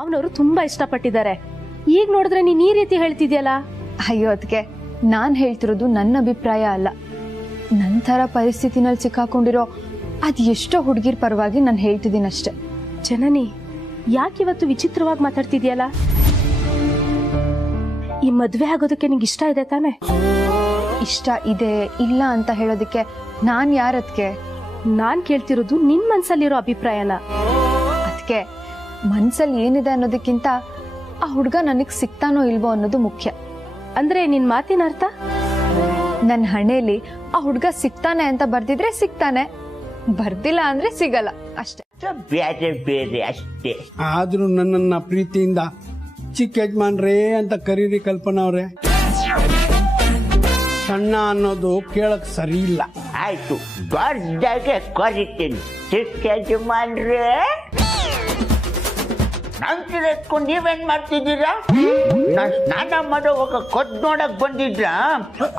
ಅವನವರು ತುಂಬಾ ಇಷ್ಟಪಟ್ಟಿದ್ದಾರೆ. ಈಗ ನೋಡಿದ್ರೆ ನೀನ್ ಈ ರೀತಿ ಹೇಳ್ತಿದ್ಯಲ್ಲ. ಅಯ್ಯೋ ಅದಕ್ಕೆ ನಾನು ಹೇಳ್ತಿರೋದು ನನ್ನ ಅಭಿಪ್ರಾಯ ಅಲ್ಲ. ನನ್ನ ಥರ ಪರಿಸ್ಥಿತಿನಲ್ಲಿ ಸಿಕ್ಕಾಕೊಂಡಿರೋ ಅದು ಎಷ್ಟೋ ಹುಡುಗಿರ್ ಪರವಾಗಿ ನಾನು ಹೇಳ್ತಿದ್ದೀನಿ ಅಷ್ಟೆ. ಜನನಿ, ಯಾಕಿವತ್ತು ವಿಚಿತ್ರವಾಗಿ ಮಾತಾಡ್ತಿದ್ಯಲ್ಲ? ಈ ಮದ್ವೆ ಆಗೋದಕ್ಕೆ ನಿಂಗೆ ಇಷ್ಟ ಇದೆ ತಾನೆ? ಇಷ್ಟ ಇದೆ ಇಲ್ಲ ಅಂತ ಹೇಳೋದಕ್ಕೆ ನಾನು ಯಾರದ್ಕೆ? ನಾನ್ ಕೇಳ್ತಿರೋದು ನಿನ್ ಮನ್ಸಲ್ಲಿರೋ ಅಭಿಪ್ರಾಯನ. ಅದಕ್ಕೆ ಮನ್ಸಲ್ಲಿ ಏನಿದೆ ಅನ್ನೋದಕ್ಕಿಂತ ಆ ಹುಡುಗ ನನಗೆ ಸಿಗ್ತಾನೋ ಇಲ್ವೋ ಅನ್ನೋದು ಮುಖ್ಯ. ಅಂದ್ರೆ ನಿನ್ ಮಾತಿನ ಅರ್ಥ? ನನ್ನ ಹಣೆಯಲ್ಲಿ ಆ ಹುಡುಗ ಸಿಗ್ತಾನೆ ಅಂತ ಬರ್ದಿದ್ರೆ ಸಿಗ್ತಾನೆ, ಬರ್ದಿಲ್ಲ ಅಂದ್ರೆ ಸಿಗಲ್ಲ ಅಷ್ಟೇ. ಬೇರೆ ಬೇರೆ ಅಷ್ಟೇ. ಆದ್ರೂ ನನ್ನನ್ನ ಪ್ರೀತಿಯಿಂದ ಚಿಕ್ಕ ಯಜಮಾನ್ರೇ ಅಂತ ಕರೀರಿ ಕಲ್ಪನಾ ಅವ್ರೆ. ಸಣ್ಣ ಅನ್ನೋದು ಕೇಳಕ್ ಸರಿ ಇಲ್ಲ. ಆಯ್ತು, ದೊಡ್ಡಗೆ ಕರಿತೀನಿ ಚಿಕ್ಕ ಯಜಮಾನ್ರೇ. ನಂತರ ಎತ್ಕೊಂಡು ನೀವೇನ್ ಮಾಡ್ತಿದ್ದೀರಾ? ನಾನು ಸ್ನಾನ ಮಾಡೋವಾಗ ಕೊದ್ ನೋಡಕ್ ಬಂದಿದ್ರ?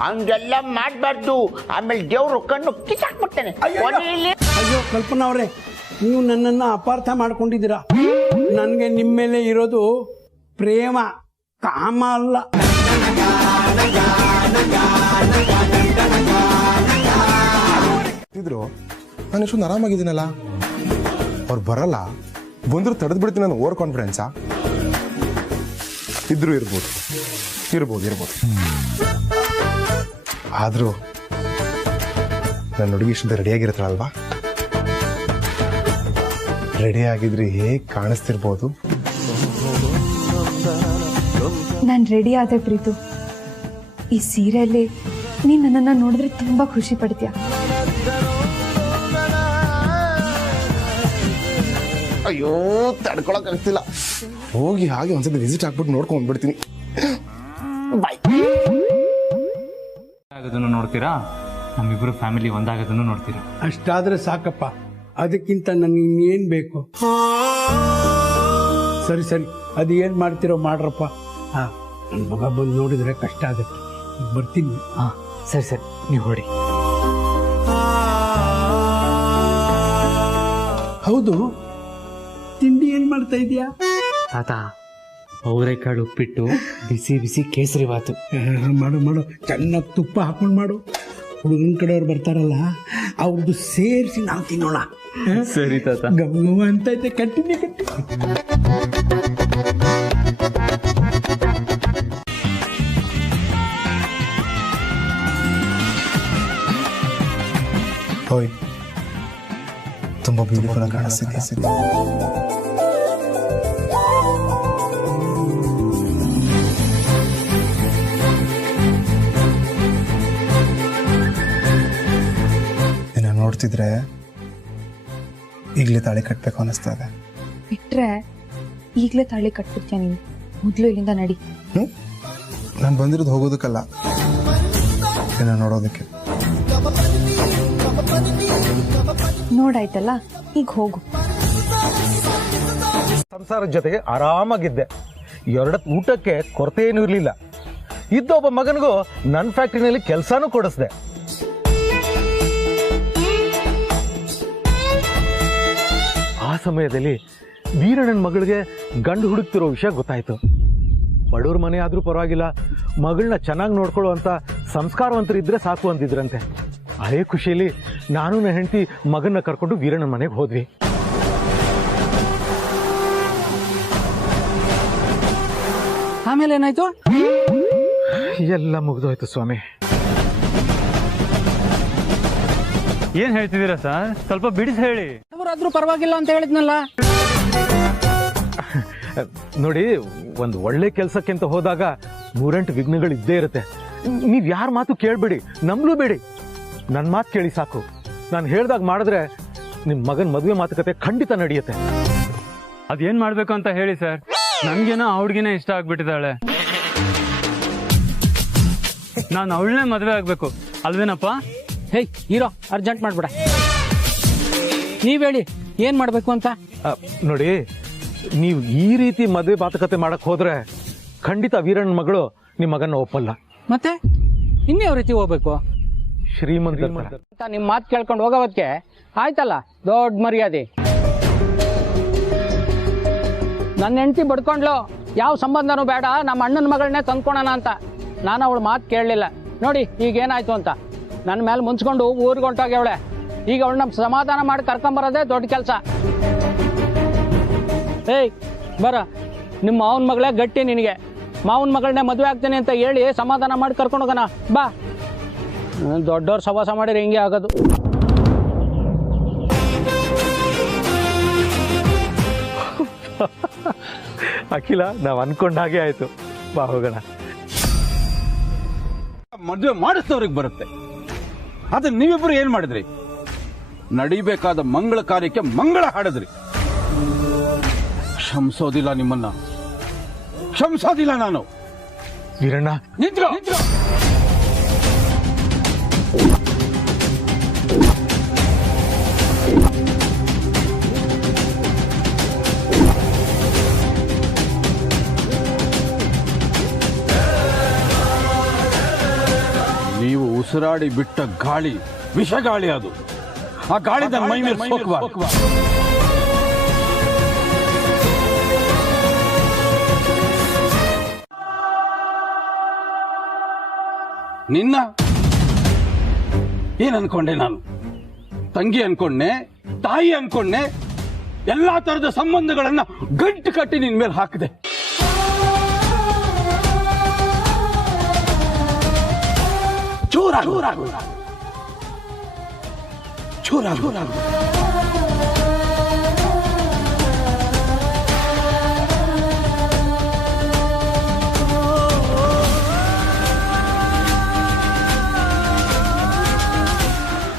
ಹಂಗೆಲ್ಲ ಮಾಡ್ಬಾರ್ದು, ಆಮೇಲೆ ದೇವ್ರು ಕಣ್ಣು ಕಿತ್ತಾಕ್ಬಿಡ್ತಾನೆ. ಅಯ್ಯೋ ಕಲ್ಪನಾ ಅವ್ರೆ, ನೀವು ನನ್ನನ್ನ ಅಪಾರ್ಥ ಮಾಡ್ಕೊಂಡಿದ್ದೀರಾ. ನನ್ಗೆ ನಿಮ್ಮ ಮೇಲೆ ಇರೋದು ಪ್ರೇಮ, ಕಾಮ ಅಲ್ಲ. ಇದ್ರು ನಾನು ಇಷ್ಟೊಂದು ಆರಾಮಾಗಿದ್ದೀನಲ್ಲ. ಅವ್ರು ಬರಲ್ಲ, ಬಂದ್ರು ತಡೆದು ಬಿಡ್ತೀನಿ ನಾನು. ಓವರ್ ಕಾನ್ಫಿಡೆನ್ಸಾ? ಇದ್ರು ಇರ್ಬೋದು. ಆದರೂ ನನ್ನ ಹುಡುಗಿ ಇಷ್ಟೊಂದು ರೆಡಿಯಾಗಿರ್ತಾಳಲ್ವಾ? ರೆಡಿ ಆಗಿದ್ರೆ ಹೇಗೆ ಕಾಣಿಸ್ತಿರ್ಬೋದು? ನಾನು ರೆಡಿ ಆದೆ ಪ್ರೀತು. ಈ ಸೀರೆಯಲ್ಲಿ ನೀನು ನನ್ನನ್ನು ನೋಡಿದ್ರೆ ತುಂಬಾ ಖುಷಿ ಪಡ್ತೀಯ. ಅಯ್ಯೋ ತಡ್ಕೊಳಕ್ ಆಗ್ತಿಲ್ಲ. ಹೋಗಿ ಹಾಗೆ ಒಂದ್ಸತಿ ವಿಸಿಟ್ ಹಾಕ್ಬಿಟ್ಟು ನೋಡ್ಕೊಂಡ್ ಬಿಡ್ತೀನಿ. ಆಗೋದನ್ನು ನೋಡ್ತೀರಾ, ನಮ್ಮಿಬ್ರು ಫ್ಯಾಮಿಲಿ ಒಂದಾಗೋದನ್ನು ನೋಡ್ತೀರಾ. ಅಷ್ಟಾದ್ರೆ ಸಾಕಪ್ಪ, ಅದಕ್ಕಿಂತ ನನಗೆ ಇನ್ನೇನ್ ಬೇಕು? ಸರಿ ಸರಿ, ಅದು ಏನ್ ಮಾಡ್ತಿರೋ ಮಾಡ್ರಪ್ಪ. ಹಾ, ನನ್ನ ಮಗ ಬಂದು ನೋಡಿದ್ರೆ ಕಷ್ಟ ಆಗುತ್ತೆ. ಬರ್ತೀನಿ. ಹಾ ಸರಿ ಸರಿ, ನೀವು ಹೊಡಿ. ಹೌದು, ತಿಂಡಿ ಏನ್ ಮಾಡ್ತಾ ಇದೀಯಾ? ತಾತ, ಅವರೆಕಾಳು ಉಪ್ಪಿಟ್ಟು, ಬಿಸಿ ಬಿಸಿ ಕೇಸರಿ ಬಾತು. ಮಾಡು ಮಾಡು, ಚೆನ್ನಾಗಿ ತುಪ್ಪ ಹಾಕೊಂಡು ಮಾಡು. ಹುಡುಗನ ಕಡೆಯವ್ರು ಬರ್ತಾರಲ್ಲ, ಅವ್ರದ್ದು ಸೇರಿಸಿ ನಾವು ತಿನ್ನೋಣ. ಸರಿ ತಾತ. ಗಮ ಅಂತ ಐತೆ, ಕಟ್ಟಿನಿ ಕಟ್ಟಿ. ಹೋಯ್, ತುಂಬಾ ಬ್ಯೂಟಿಫುಲ್ ಆಗಿ ಕಾಣಿಸ್ತಿದೆ. ನೋಡ್ತಿದ್ರೆ ಈಗಲೇ ತಾಳಿ ಕಟ್ಟಬೇಕು ಅನ್ನಿಸ್ತಾ ಇದೆ. ಬಿಟ್ರೆ ಈಗಲೇ ತಾಳಿ ಕಟ್ಬಿಡ್ತೀಯ ನೀನು. ಮೊದಲು ಇಲ್ಲಿಂದ ನಡಿ. ನಾನು ಬಂದಿರೋದು ಹೋಗೋದಕ್ಕಲ್ಲ, ನೋಡೋದಕ್ಕೆ. ನೋಡಾಯ್ತಲ್ಲ, ಈಗ ಹೋಗು. ಸಂಸಾರದ ಜೊತೆಗೆ ಆರಾಮಾಗಿದ್ದೆ. ಎರಡತ್ತು ಊಟಕ್ಕೆ ಕೊರತೆ ಏನೂ ಇರಲಿಲ್ಲ. ಇದ್ದ ಒಬ್ಬ ಮಗನಿಗೂ ನನ್ನ ಫ್ಯಾಕ್ಟ್ರಿನಲ್ಲಿ ಕೆಲಸನೂ ಕೊಡಿಸ್ದೆ. ಆ ಸಮಯದಲ್ಲಿ ವೀರಣ್ಣನ ಮಗಳಿಗೆ ಗಂಡು ಹುಡುಕ್ತಿರೋ ವಿಷಯ ಗೊತ್ತಾಯ್ತು. ಬಡವ್ರ ಮನೆ ಆದರೂ ಪರವಾಗಿಲ್ಲ, ಮಗಳನ್ನ ಚೆನ್ನಾಗಿ ನೋಡ್ಕೊಳ್ಳುವಂಥ ಸಂಸ್ಕಾರವಂತರಿದ್ರೆ ಸಾಕು ಅಂತಿದ್ರಂತೆ. ಅದೇ ಖುಷಿಯಲ್ಲಿ ನಾನು ನನ್ನ ಹೆಂಡತಿ ಮಗನ್ನ ಕರ್ಕೊಂಡು ವೀರಣ್ಣನ ಮನೆಗೆ ಹೋದ್ವಿ. ಆಮೇಲೆ ಏನಾಯ್ತು? ಎಲ್ಲ ಮುಗಿದೋಯ್ತು ಸ್ವಾಮಿ. ಏನ್ ಹೇಳ್ತಿದ್ದೀರಾ ಸರ್? ಸ್ವಲ್ಪ ಬಿಡಿಸಿ ಹೇಳಿ. ಅವರಾದ್ರೂ ಪರವಾಗಿಲ್ಲ ಅಂತ ಹೇಳಿದ್ನಲ್ಲ. ನೋಡಿ, ಒಂದು ಒಳ್ಳೆ ಕೆಲಸಕ್ಕಿಂತ ಹೋದಾಗ 3-8 ವಿಘ್ನಗಳು ಇದ್ದೇ ಇರುತ್ತೆ. ನೀವು ಯಾರ ಮಾತು ಕೇಳಬೇಡಿ, ನಂಬಲೂಬೇಡಿ. ನನ್ನ ಮಾತು ಕೇಳಿ ಸಾಕು. ನಾನು ಹೇಳ್ದಾಗ ಮಾಡಿದ್ರೆ ನಿಮ್ಮ ಮಗನ ಮದುವೆ ಮಾತುಕತೆ ಖಂಡಿತ ನಡೆಯುತ್ತೆ. ಅದೇನ್ ಮಾಡ್ಬೇಕು ಅಂತ ಹೇಳಿ ಸರ್. ನನ್ಗೇನೋ ಅವ್ಳಿಗೇನೆ ಇಷ್ಟ ಆಗ್ಬಿಟ್ಟಿದ್ದಾಳೆ. ನಾನು ಅವಳನ್ನೇ ಮದುವೆ ಆಗ್ಬೇಕು ಅಲ್ವೇನಪ್ಪ? ಹೇಯ್ ಹೀರೋ, ಅರ್ಜೆಂಟ್ ಮಾಡ್ಬೇಡ. ನೀವ್ ಹೇಳಿ ಏನ್ ಮಾಡ್ಬೇಕು ಅಂತ. ನೋಡಿ, ನೀವು ಈ ರೀತಿ ಮದುವೆ ಮಾತುಕತೆ ಮಾಡಕ್ ಹೋದ್ರೆ ಖಂಡಿತ ವೀರಣ್ಣನ ಮಗಳು ನಿಮ್ಮ ಮಗನ ಒಪ್ಪಲ್ಲ. ಮತ್ತೆ ಇನ್ಯಾವ ರೀತಿ ಹೋಗ್ಬೇಕು? ಶ್ರೀಮಂತ ನಿಮ್ ಮಾತು ಕೇಳ್ಕೊಂಡು ಹೋಗೋವತ್ಗೆ ಆಯ್ತಲ್ಲ ದೊಡ್ಡ ಮರ್ಯಾದೆ. ನನ್ನ ಹೆಂಡತಿ ಬಡ್ಕೊಂಡ್ಲು, ಯಾವ ಸಂಬಂಧನೂ ಬೇಡ, ನಮ್ಮ ಅಣ್ಣನ ಮಗಳನ್ನೇ ತಂದ್ಕೊಳೋಣ ಅಂತ. ನಾನು ಅವಳು ಮಾತು ಕೇಳಲಿಲ್ಲ. ನೋಡಿ ಈಗ ಏನಾಯ್ತು ಅಂತ. ನನ್ನ ಮೇಲೆ ಮುನ್ಸ್ಕೊಂಡು ಊರಿಗೆ ಹೊಂಟೋಗ್ಯವಳೆ. ಈಗ ಅವಳು ನಮ್ಮ ಸಮಾಧಾನ ಮಾಡಿ ಕರ್ಕೊಂಬರೋದೇ ದೊಡ್ಡ ಕೆಲಸ. ಏಯ್ ಬರ, ನಿಮ್ಮ ಮಾವನ ಮಗಳೇ ಗಟ್ಟಿ. ನಿನಗೆ ಮಾವನ ಮಗಳನ್ನೇ ಮದುವೆ ಆಗ್ತೇನೆ ಅಂತ ಹೇಳಿ ಸಮಾಧಾನ ಮಾಡಿ ಕರ್ಕೊಂಡು ಹೋಗೋಣ ಬಾ. ದೊಡ್ಡವ್ರು ಸವಾಸ ಮಾಡಿದ್ರೆ ಹಿಂಗೆ ಆಗೋದು. ಅಖಿಲ, ನಾವು ಅನ್ಕೊಂಡ ಹಾಗೆ ಆಯ್ತು. ಬಾ ಹೋಗೋಣ. ಮದುವೆ ಮಾಡಿಸಿದವ್ರಿಗೆ ಬರುತ್ತೆ. ಆದ್ರೆ ನೀವಿಬ್ರು ಏನ್ ಮಾಡಿದ್ರಿ? ನಡಿಬೇಕಾದ ಮಂಗಳ ಕಾರ್ಯಕ್ಕೆ ಮಂಗಳ ಹಾಡಿದ್ರಿ. ಕ್ಷಮಿಸೋದಿಲ್ಲ ನಿಮ್ಮನ್ನ, ಕ್ಷಮಿಸೋದಿಲ್ಲ ನಾನು. ವೀರಣ್ಣ ನಿಂತ್ಕೋ. ನೀವು ಉಸಿರಾಡಿ ಬಿಟ್ಟ ಗಾಳಿ ವಿಷ ಗಾಳಿ. ಅದು ಆ ಗಾಳಿ ನನ್ನ ಮೈ ಮೇಲೆ ಸೋಕಬಾರ್ದು. ನಿನ್ನ ಏನ್ ಅನ್ಕೊಂಡೆ? ನಾನು ತಂಗಿ ಅನ್ಕೊಂಡೆ, ತಾಯಿ ಅನ್ಕೊಂಡೆ, ಎಲ್ಲಾ ತರದ ಸಂಬಂಧಗಳನ್ನ ಗಂಟು ಕಟ್ಟಿ ನಿನ್ ಮೇಲೆ ಹಾಕಿದೆ. ಚೂರಾಗು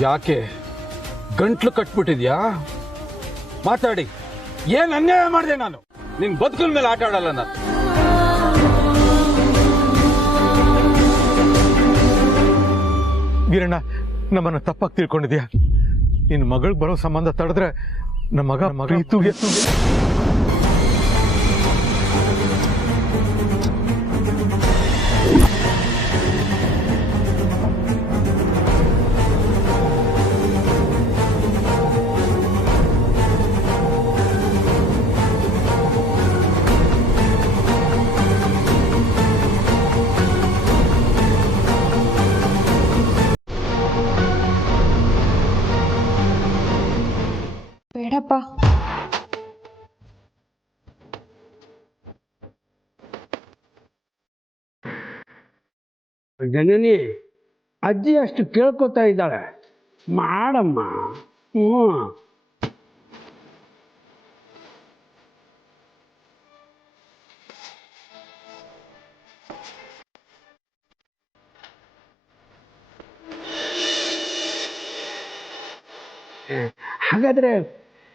ಯಾಕೆ ಗಂಟ್ಲು ಕಟ್ಬಿಟ್ಟಿದ್ಯಾ? ಮಾತಾಡಿ. ಏನ್ ಅನ್ಯಾಯ ಮಾಡಿದೆ ನಾನು? ನಿನ್ ಬದುಕಿನ ಮೇಲೆ ಆಟ ಆಡಲ್ಲ ನಾನು. ವೀರಣ್ಣ, ನಮ್ಮನ್ನ ತಪ್ಪಾಗಿ ತಿಳ್ಕೊಂಡಿದ್ಯಾ? ನಿನ್ನ ಮಗಳಿಗೆ ಬರೋ ಸಂಬಂಧ ತಡೆದ್ರೆ ನಮ್ಮ ಮಗ ಪ್ರೀತಿಗೆ ಬೇಡಪ್ಪ. ಜನನಿ, ಅಜ್ಜಿ ಅಷ್ಟು ಕೇಳ್ಕೊತಾ ಇದ್ದಾಳೆ, ಮಾಡಮ್ಮ. ಹಾಗಾದ್ರೆ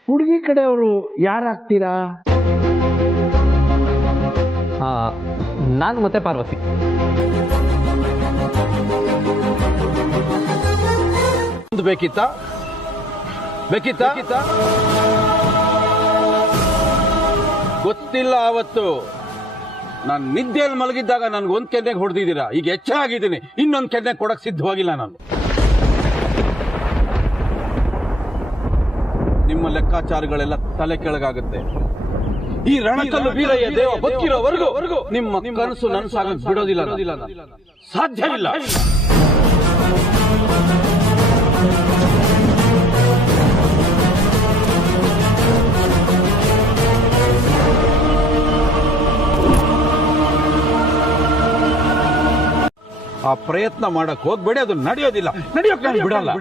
ಹುಡುಗಿ ಕಡೆಯವರು ಯಾರಾಗ್ತೀರಾ? ನಾನು ಮತ್ತೆ ಪಾರ್ವತಿ. ಬೇಕಿತ್ತಾ? ಗೊತ್ತಿಲ್ಲ. ಅವತ್ತು ನಾನು ನಿದ್ದೆಯಲ್ಲಿ ಮಲಗಿದ್ದಾಗ ನನ್ಗೆ ಒಂದ್ ಕೆನ್ನೆಗೆ ಹೊಡೆದಿದ್ದೀರಾ. ಈಗ ಎಚ್ಚರ ಆಗಿದ್ದೀನಿ, ಇನ್ನೊಂದು ಕೆನ್ನೆ ಕೊಡಕ್ ಸಿದ್ಧವಾಗಿಲ್ಲ ನಾನು. ನಿಮ್ಮ ಲೆಕ್ಕಾಚಾರಗಳೆಲ್ಲ ತಲೆ ಕೆಳಗಾಗುತ್ತೆ. ಈ ರಣಕಲ್ಲು ವೀರಯ್ಯ ದೇವ ಬದುಕಿರೋವರೆಗೂ ನಿಮ್ಮ ಕನಸು ನನಸಾಗಕ್ಕೆ ಬಿಡೋದಿಲ್ಲ ನಾನು. ಸಾಧ್ಯವಿಲ್ಲ. ಆ ಪ್ರಯತ್ನ ಮಾಡಕ್ ಹೋಗ್ಬೇಡಿ, ಅದು ನಡೆಯೋದಿಲ್ಲ. ನಡೆಯೋಕೆ ನಾನು ಬಿಡಲ್ಲ.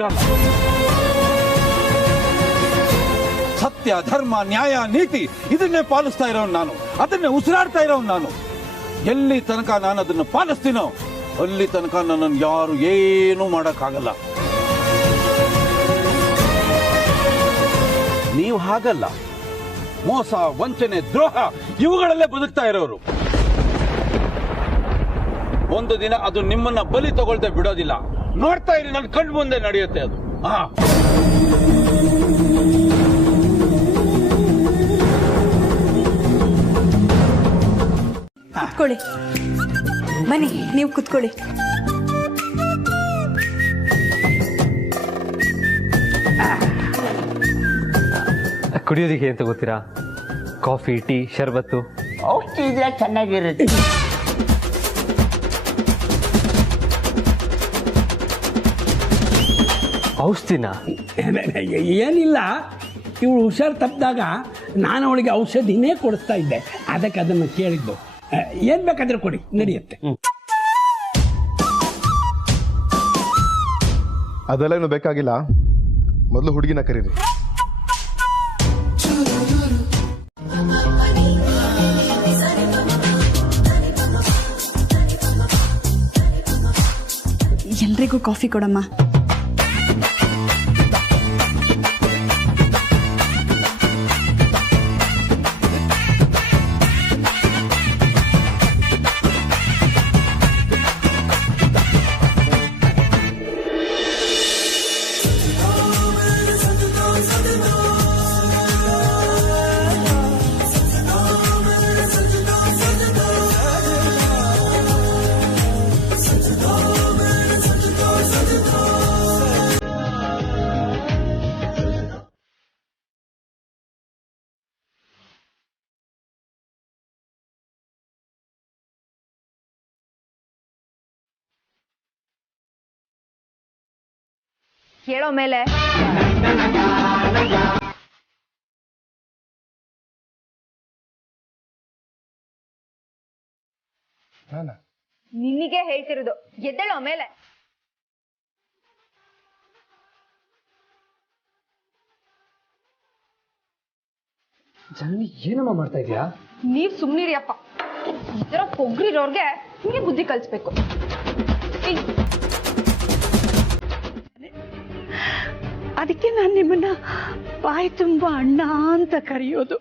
ಸತ್ಯ, ಧರ್ಮ, ನ್ಯಾಯ, ನೀತಿ ಇದನ್ನೇ ಪಾಲಿಸ್ತಾ ಇರೋನು ನಾನು, ಅದನ್ನೇ ಉಸಿರಾಡ್ತಾ ಇರೋನು ನಾನು. ಎಲ್ಲಿ ತನಕ ನಾನು ಅದನ್ನು ಪಾಲಿಸ್ತೀನೋ ಅಲ್ಲಿ ತನಕ ನನ್ನನ್ನು ಯಾರು ಏನೂ ಮಾಡಕ್ಕಾಗಲ್ಲ. ನೀವು ಹಾಗಲ್ಲ. ಮೋಸ, ವಂಚನೆ, ದ್ರೋಹ ಇವುಗಳಲ್ಲೇ ಬದುಕ್ತಾ ಇರೋರು. ಒಂದು ದಿನ ಅದು ನಿಮ್ಮನ್ನ ಬಲಿ ತಗೊಳ್ತಾ ಬಿಡೋದಿಲ್ಲ. ನೋಡ್ತಾ ಇರಿ, ನನ್ನ ಕಣ್ಣು ಮುಂದೆ ನಡೆಯುತ್ತೆ ಅದು. ಕುತ್ಕೊಳ್ಳಿ, ಬನ್ನಿ ನೀವು ಕುತ್ಕೊಳ್ಳಿ. ಕುಡಿಯೋದಿಕ್ಕೆ ಏನು ತಗೋತೀರಾ? ಕಾಫಿ, ಟೀ, ಶರ್ಬತ್ತು? ಔಷಧಿ ಇದ್ರೆ ಚೆನ್ನಾಗಿರುತ್ತೆ. ಔಷಧಿನ? ಏನಿಲ್ಲ, ಇವಳು ಹುಷಾರು ತಪ್ಪಿದಾಗ ನಾನು ಅವಳಿಗೆ ಔಷಧಿನೇ ಕೊಡಿಸ್ತಾ ಇದ್ದೆ, ಅದಕ್ಕೆ ಅದನ್ನು ಕೇಳಿದ್ದು. ಏನ್ ಬೇಕಾದ್ರೆ ಕೊಡಿ, ನಡೆಯುತ್ತೆ. ಅದೆಲ್ಲ ಏನು ಬೇಕಾಗಿಲ್ಲ, ಮೊದಲು ಹುಡುಗಿನ ಕರೀರಿ. ಎಲ್ರಿಗೂ ಕಾಫಿ ಕೊಡಮ್ಮ. ಹೇಳೋ ಮೇಲೆ ನಿನಗೆ ಹೇಳ್ತಿರೋದು, ಎದ್ದೇಳೋ ಮೇಲೆ. ಜನನಿ ಏನಮ್ಮ ಮಾಡ್ತಾ ಇದೀಯಾ? ನೀವ್ ಸುಮ್ನಿರಿಯಪ್ಪ. ಈ ತರ ಕೊಗ್ರಿರೋರ್ಗೆ ಹಿಂಗೆ ಬುದ್ಧಿ ಕಲಿಸ್ಬೇಕು. ಅದಕ್ಕೆ ನಾನು ನಿಮ್ಮನ್ನ ಬಾಯಿ ತುಂಬಾ ಅಣ್ಣ ಅಂತ ಕರೆಯೋದು.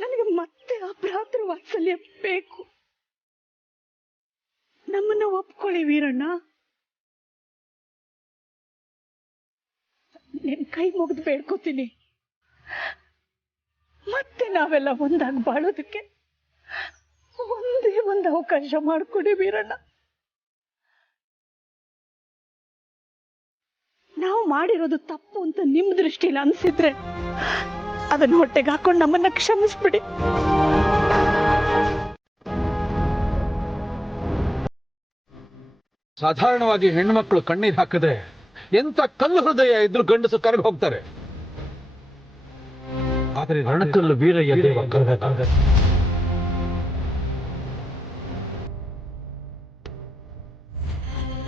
ನನಗೆ ಮತ್ತೆ ಅಪರಾಧ ವಾತ್ಸಲ್ಯ ಬೇಕು. ನಮ್ಮನ್ನ ಒಪ್ಕೊಳ್ಳಿ ವೀರಣ್ಣ. ನಿನ್ ಕೈ ಮುಗಿದು ಬೇಡ್ಕೋತೀನಿ. ಮತ್ತೆ ನಾವೆಲ್ಲ ಒಂದಾಗಿ ಬಾಳೋದಕ್ಕೆ ಒಂದೇ ಒಂದು ಅವಕಾಶ ಮಾಡಿಕೊಡಿ ವೀರಣ್ಣ. ನಾವು ಮಾಡಿರೋದು ತಪ್ಪು ಅಂತ ನಿಮ್ ದೃಷ್ಟಿಲಿ ಅನ್ಸಿದ್ರೆ ಅದನ್ನ ಹೊಟ್ಟೆಗೆ ಹಾಕೊಂಡು ನಮ್ಮನ್ನ ಕ್ಷಮಿಸ್ಬಿಡಿ. ಸಾಧಾರಣವಾಗಿ ಹೆಣ್ಮಕ್ಳು ಕಣ್ಣೀರ್ ಹಾಕಿದ್ರೆ ಎಂತ ಕಲ್ಲು ಹೃದಯ ಇದ್ರು ಗಂಡಸು ಕರಗಿ ಹೋಗ್ತಾರೆ. ಆದ್ರೆ ರಣಕಲ್ಲು ವೀರಯ್ಯ ದೇವ ಕರಗ.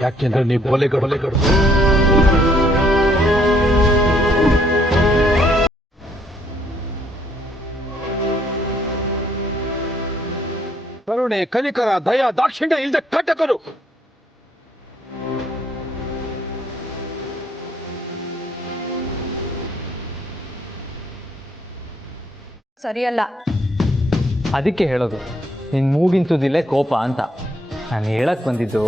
ಯಾಕೆಂದ್ರೆ ನೀವು ಕೊಲೆಗಡು ಕರುಣೆ, ಕನಿಕರ, ದಯಾ, ದಾಕ್ಷಿಣ್ಯ ಇಲ್ಲದೆ ಕಟಕರು. ಸರಿಯಲ್ಲ. ಅದಕ್ಕೆ ಹೇಳೋದು ನಿನ್ ಮೂಗಿನ ತುದಿಲೇ ಕೋಪ ಅಂತ. ನಾನು ಹೇಳಕ್ ಬಂದಿದ್ದು,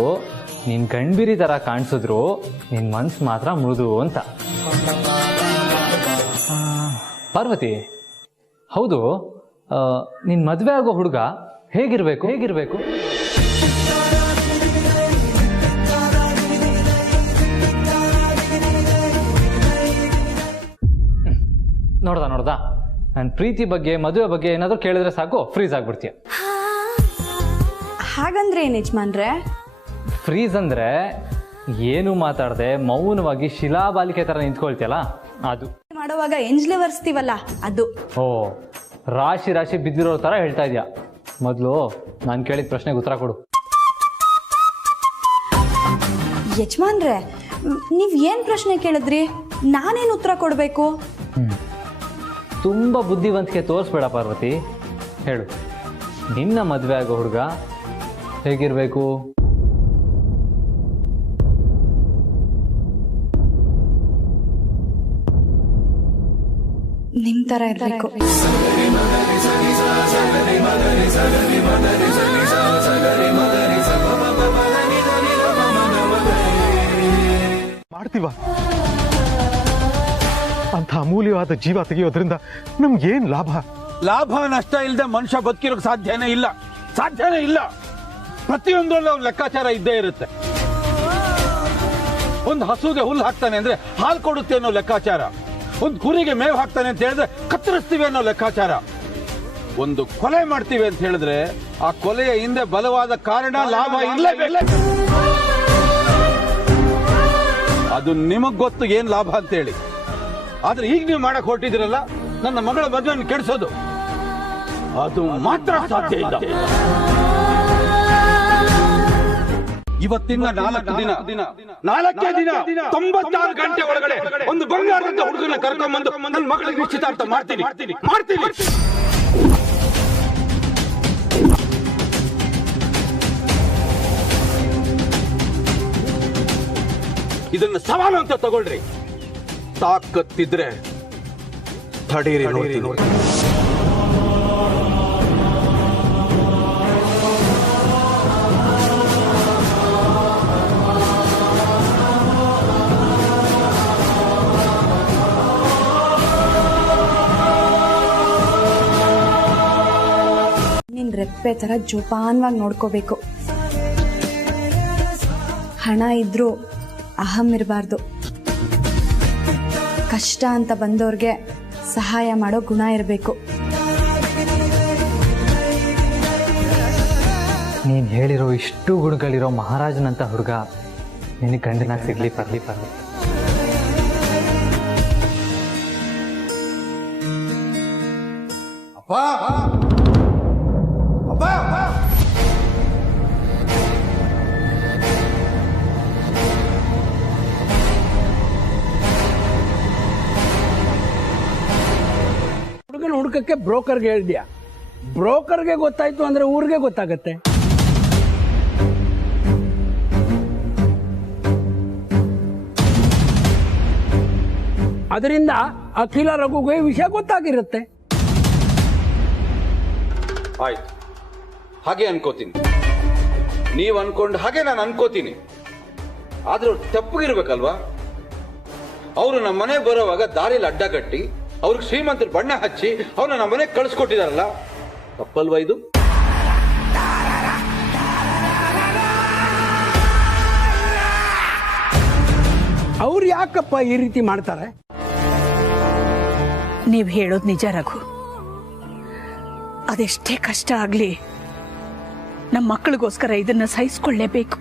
ನೀನ್ ಗಂಡ್ಬಿರಿ ತರ ಕಾಣಿಸಿದ್ರು ನಿನ್ ಮನ್ಸು ಮಾತ್ರ ಮೃದು ಅಂತ. ಪಾರ್ವತಿ, ಹೌದು, ನಿನ್ ಮದ್ವೆ ಆಗೋ ಹುಡುಗ ಹೇಗಿರ್ಬೇಕು? ನೋಡ್ದಾ ನನ್ನ ಪ್ರೀತಿ ಬಗ್ಗೆ ಮದುವೆ ಬಗ್ಗೆ ಏನಾದರೂ ಕೇಳಿದ್ರೆ ಸಾಕು ಫ್ರೀಸ್ ಆಗ್ಬಿಡ್ತೀಯ. ಹಾಗಂದ್ರೆ ಏನು ಯಜಮಾನ್ರೆ? ಫ್ರೀಸ್ ಅಂದರೆ ಏನು ಮಾತಾಡದೆ ಮೌನವಾಗಿ ಶಿಲಾಬಾಲಿಕೆ ಥರ ನಿಂತ್ಕೊಳ್ತೀಯಲ್ಲ ಅದು. ಮಾಡುವಾಗ ಎಂಜ್ಲೆ ವರ್ಸ್ತೀವಲ್ಲ ಅದು. ಓ, ರಾಶಿ ರಾಶಿ ಬಿದ್ದಿರೋ ಥರ ಹೇಳ್ತಾ ಇದೆಯಾ? ಮೊದಲು ನಾನು ಕೇಳಿದ ಪ್ರಶ್ನೆಗೆ ಉತ್ತರ ಕೊಡು. ಯಜಮಾನ್ರೆ, ನೀವು ಏನು ಪ್ರಶ್ನೆ ಕೇಳಿದ್ರಿ? ನಾನೇನು ಉತ್ತರ ಕೊಡಬೇಕು? ತುಂಬ ಬುದ್ಧಿವಂತಿಕೆ ತೋರಿಸ್ಬೇಡ ಪಾರ್ವತಿ. ಹೇಳು, ನಿನ್ನ ಮದುವೆ ಆಗೋ ಹುಡುಗ ಹೇಗಿರಬೇಕು? ನಿಮ್ಮ ಥರ ಇರಬೇಕು. ಮಾಡ್ತೀವ? ಅಂತ ಅಮೂಲ್ಯವಾದ ಜೀವ ತೆಗೆಯೋದ್ರಿಂದ ನಮ್ಗೇನ್ ಲಾಭ? ಲಾಭ ನಷ್ಟ ಇಲ್ಲದೆ ಮನುಷ್ಯ ಬದುಕಿರೋಕೆ ಸಾಧ್ಯನೇ ಇಲ್ಲ. ಪ್ರತಿಯೊಂದರಲ್ಲೂ ಅವ್ನ ಲೆಕ್ಕಾಚಾರ ಇದ್ದೇ ಇರುತ್ತೆ. ಒಂದು ಹಸುಗೆ ಹುಲ್ಲು ಹಾಕ್ತಾನೆ ಅಂದ್ರೆ ಹಾಲು ಕೊಡುತ್ತೆ ಅನ್ನೋ ಲೆಕ್ಕಾಚಾರ, ಒಂದು ಕುರಿಗೆ ಮೇವು ಹಾಕ್ತಾನೆ ಅಂತ ಹೇಳಿದ್ರೆ ಕತ್ತರಿಸ್ತೀವಿ ಅನ್ನೋ ಲೆಕ್ಕಾಚಾರ, ಒಂದು ಕೊಲೆ ಮಾಡ್ತೀವಿ ಅಂತ ಹೇಳಿದ್ರೆ ಆ ಕೊಲೆಯ ಹಿಂದೆ ಬಲವಾದ ಕಾರಣ ಲಾಭ ಇರಲೇಬೇಕು. ಅದು ನಿಮಗ್ ಗೊತ್ತು ಏನ್ ಲಾಭ ಅಂತ ಹೇಳಿ. ಆದ್ರೆ ಈಗ ನೀವು ಮಾಡಕ್ ಹೊರಟಿದಿರಲ್ಲ, ನನ್ನ ಮಗಳ ಮದುವೆಯನ್ನು ಕೆಡಿಸೋದು, ಅದು ಮಾತ್ರ ಸಾಧ್ಯ ಇಲ್ಲ. ಇವತ್ತಿನ 4 ದಿನ 96 ಗಂಟೆ ಒಳಗಡೆ ಒಂದು ಬಂಗಾರದ ಹುಡುಗನ ಕರ್ಕೊಂಡ್ಬಂದು ನನ್ನ ಮಗಳಿಗೆ ನಿಶ್ಚಿತಾರ್ಥ ಮಾಡ್ತೀನಿ. ಇದನ್ನ ಸವಾಲು ಅಂತ ತಗೊಳ್ರಿ. ತಾಕತ್ತಿದ್ರೆ ತಡೀರಿ ನೋಡಿ. ನಿನ್ನ ರೆಪ್ಪೆ ಥರ ಜೋಪಾನವಾಗಿ ನೋಡ್ಕೋಬೇಕು. ಹಣ ಇದ್ರೂ ಅಹಂ ಇರಬಾರ್ದು. ಕಷ್ಟ ಅಂತ ಬಂದವ್ರಿಗೆ ಸಹಾಯ ಮಾಡೋ ಗುಣ ಇರಬೇಕು. ನೀನು ಹೇಳಿರೋ ಇಷ್ಟು ಗುಣಗಳಿರೋ ಮಹಾರಾಜನಂತ ಹುಡುಗ ನಿನಗೆ ಗಂಡನಾಗಿ ಸಿಗ್ಲಿ ಪರ್ಲಿ. ಹುಡುಗನ ಹುಡುಕಕ್ಕೆ ಬ್ರೋಕರ್ಗೆ ಹೇಳ್ದ್ಯಾ? ಬ್ರೋಕರ್ಗೆ ಗೊತ್ತಾಯ್ತು ಅಂದ್ರೆ ಊರಿಗೆ ಗೊತ್ತಾಗತ್ತೆ. ಅದರಿಂದ ಅಖಿಲ ರಘುಗೆ ವಿಷಯ ಗೊತ್ತಾಗಿರುತ್ತೆ. ಆಯ್ತು, ಹಾಗೆ ಅನ್ಕೋತೀನಿ. ನೀವ್ ಅನ್ಕೊಂಡು ಹಾಗೆ ನಾನು ಅನ್ಕೋತೀನಿ. ಆದ್ರೆ ಅವ್ರು ತಪ್ಪಗಿರ್ಬೇಕಲ್ವಾ? ಅವರು ನಮ್ಮ ಮನೆಗೆ ಬರೋವಾಗ ದಾರಿಲಿ ಅಡ್ಡಗಟ್ಟಿ ಅವ್ರಿಗೆ ಶ್ರೀಮಂತರ ಬಣ್ಣ ಹಚ್ಚಿ ಅವ್ರನ್ನ ನಮ್ಮ ಮನೆಗೆ ಕಳಿಸ್ಕೊಟ್ಟಿದಾರಲ್ಲ, ತಪ್ಪಲ್ವಾ ಇದು? ಅವ್ರು ಯಾಕಪ್ಪ ಈ ರೀತಿ ಮಾಡ್ತಾರೆ? ನೀವು ಹೇಳೋದು ನಿಜ ರಘು. ಅದೆಷ್ಟೇ ಕಷ್ಟ ಆಗಲಿ ನಮ್ಮ ಮಕ್ಕಳಿಗೋಸ್ಕರ ಇದನ್ನ ಸಹಿಸ್ಕೊಳ್ಳೇಬೇಕು.